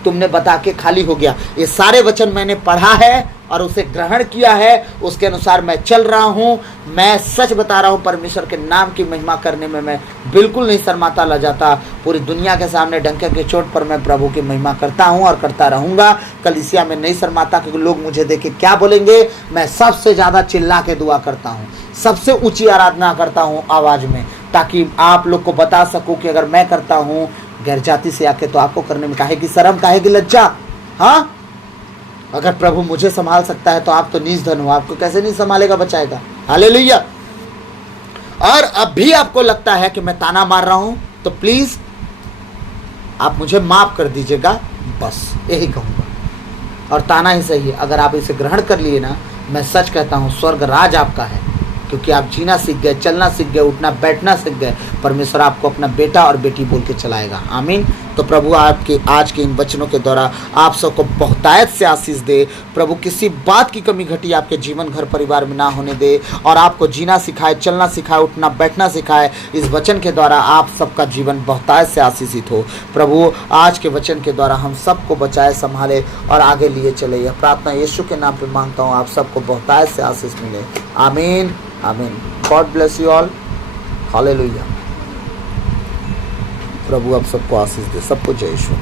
तुमने बता के खाली हो गया। ये सारे वचन मैंने पढ़ा है और उसे ग्रहण किया है, उसके अनुसार मैं चल रहा हूँ। मैं सच बता रहा हूँ, परमेश्वर के नाम की महिमा करने में मैं बिल्कुल नहीं शर्माता लजाता। पूरी दुनिया के सामने डंके के चोट पर मैं प्रभु की महिमा करता हूँ और करता रहूँगा। कलीसिया में नहीं शर्माता क्योंकि लोग मुझे देख के क्या बोलेंगे। मैं सबसे ज़्यादा चिल्ला के दुआ करता हूँ, सबसे ऊँची आराधना करता हूँ आवाज़ में, ताकि आप लोग को बता सकूँ कि अगर मैं करता हूँ गैर जाति से आके तो आपको करने में काहे की शर्म, काहे की लज्जा? हाँ, अगर प्रभु मुझे संभाल सकता है तो आप तो नीच धन हो, आपको कैसे नहीं संभालेगा, बचाएगा? हालेलुया। और अब भी आपको लगता है कि मैं ताना मार रहा हूं तो प्लीज आप मुझे माफ कर दीजिएगा, बस यही कहूंगा। और ताना ही सही है, अगर आप इसे ग्रहण कर लिए ना, मैं सच कहता हूं स्वर्ग राज आपका है, क्योंकि आप जीना सीख गए, चलना सीख गए, उठना बैठना सीख गए। परमेश्वर आपको अपना बेटा और बेटी बोल के चलाएगा। आमीन। तो प्रभु आपके आज के इन वचनों के द्वारा आप सबको बहुतायत से आशीष दे। प्रभु किसी बात की कमी घटी आपके जीवन घर परिवार में ना होने दे और आपको जीना सिखाए, चलना सिखाए, उठना बैठना सिखाए। इस वचन के द्वारा आप सबका जीवन बहुतायत से आशीषित हो। प्रभु आज के वचन के द्वारा हम सबको बचाए, संभाले और आगे लिए चले। यह प्रार्थना यीशु के नाम पे मांगता हूँ, आप सबको बहुतायत से आशीष मिले। आमीन आमीन। God bless you all. हालेलुया। प्रभु आप सबको आशीष दे। सबको जय यीशु।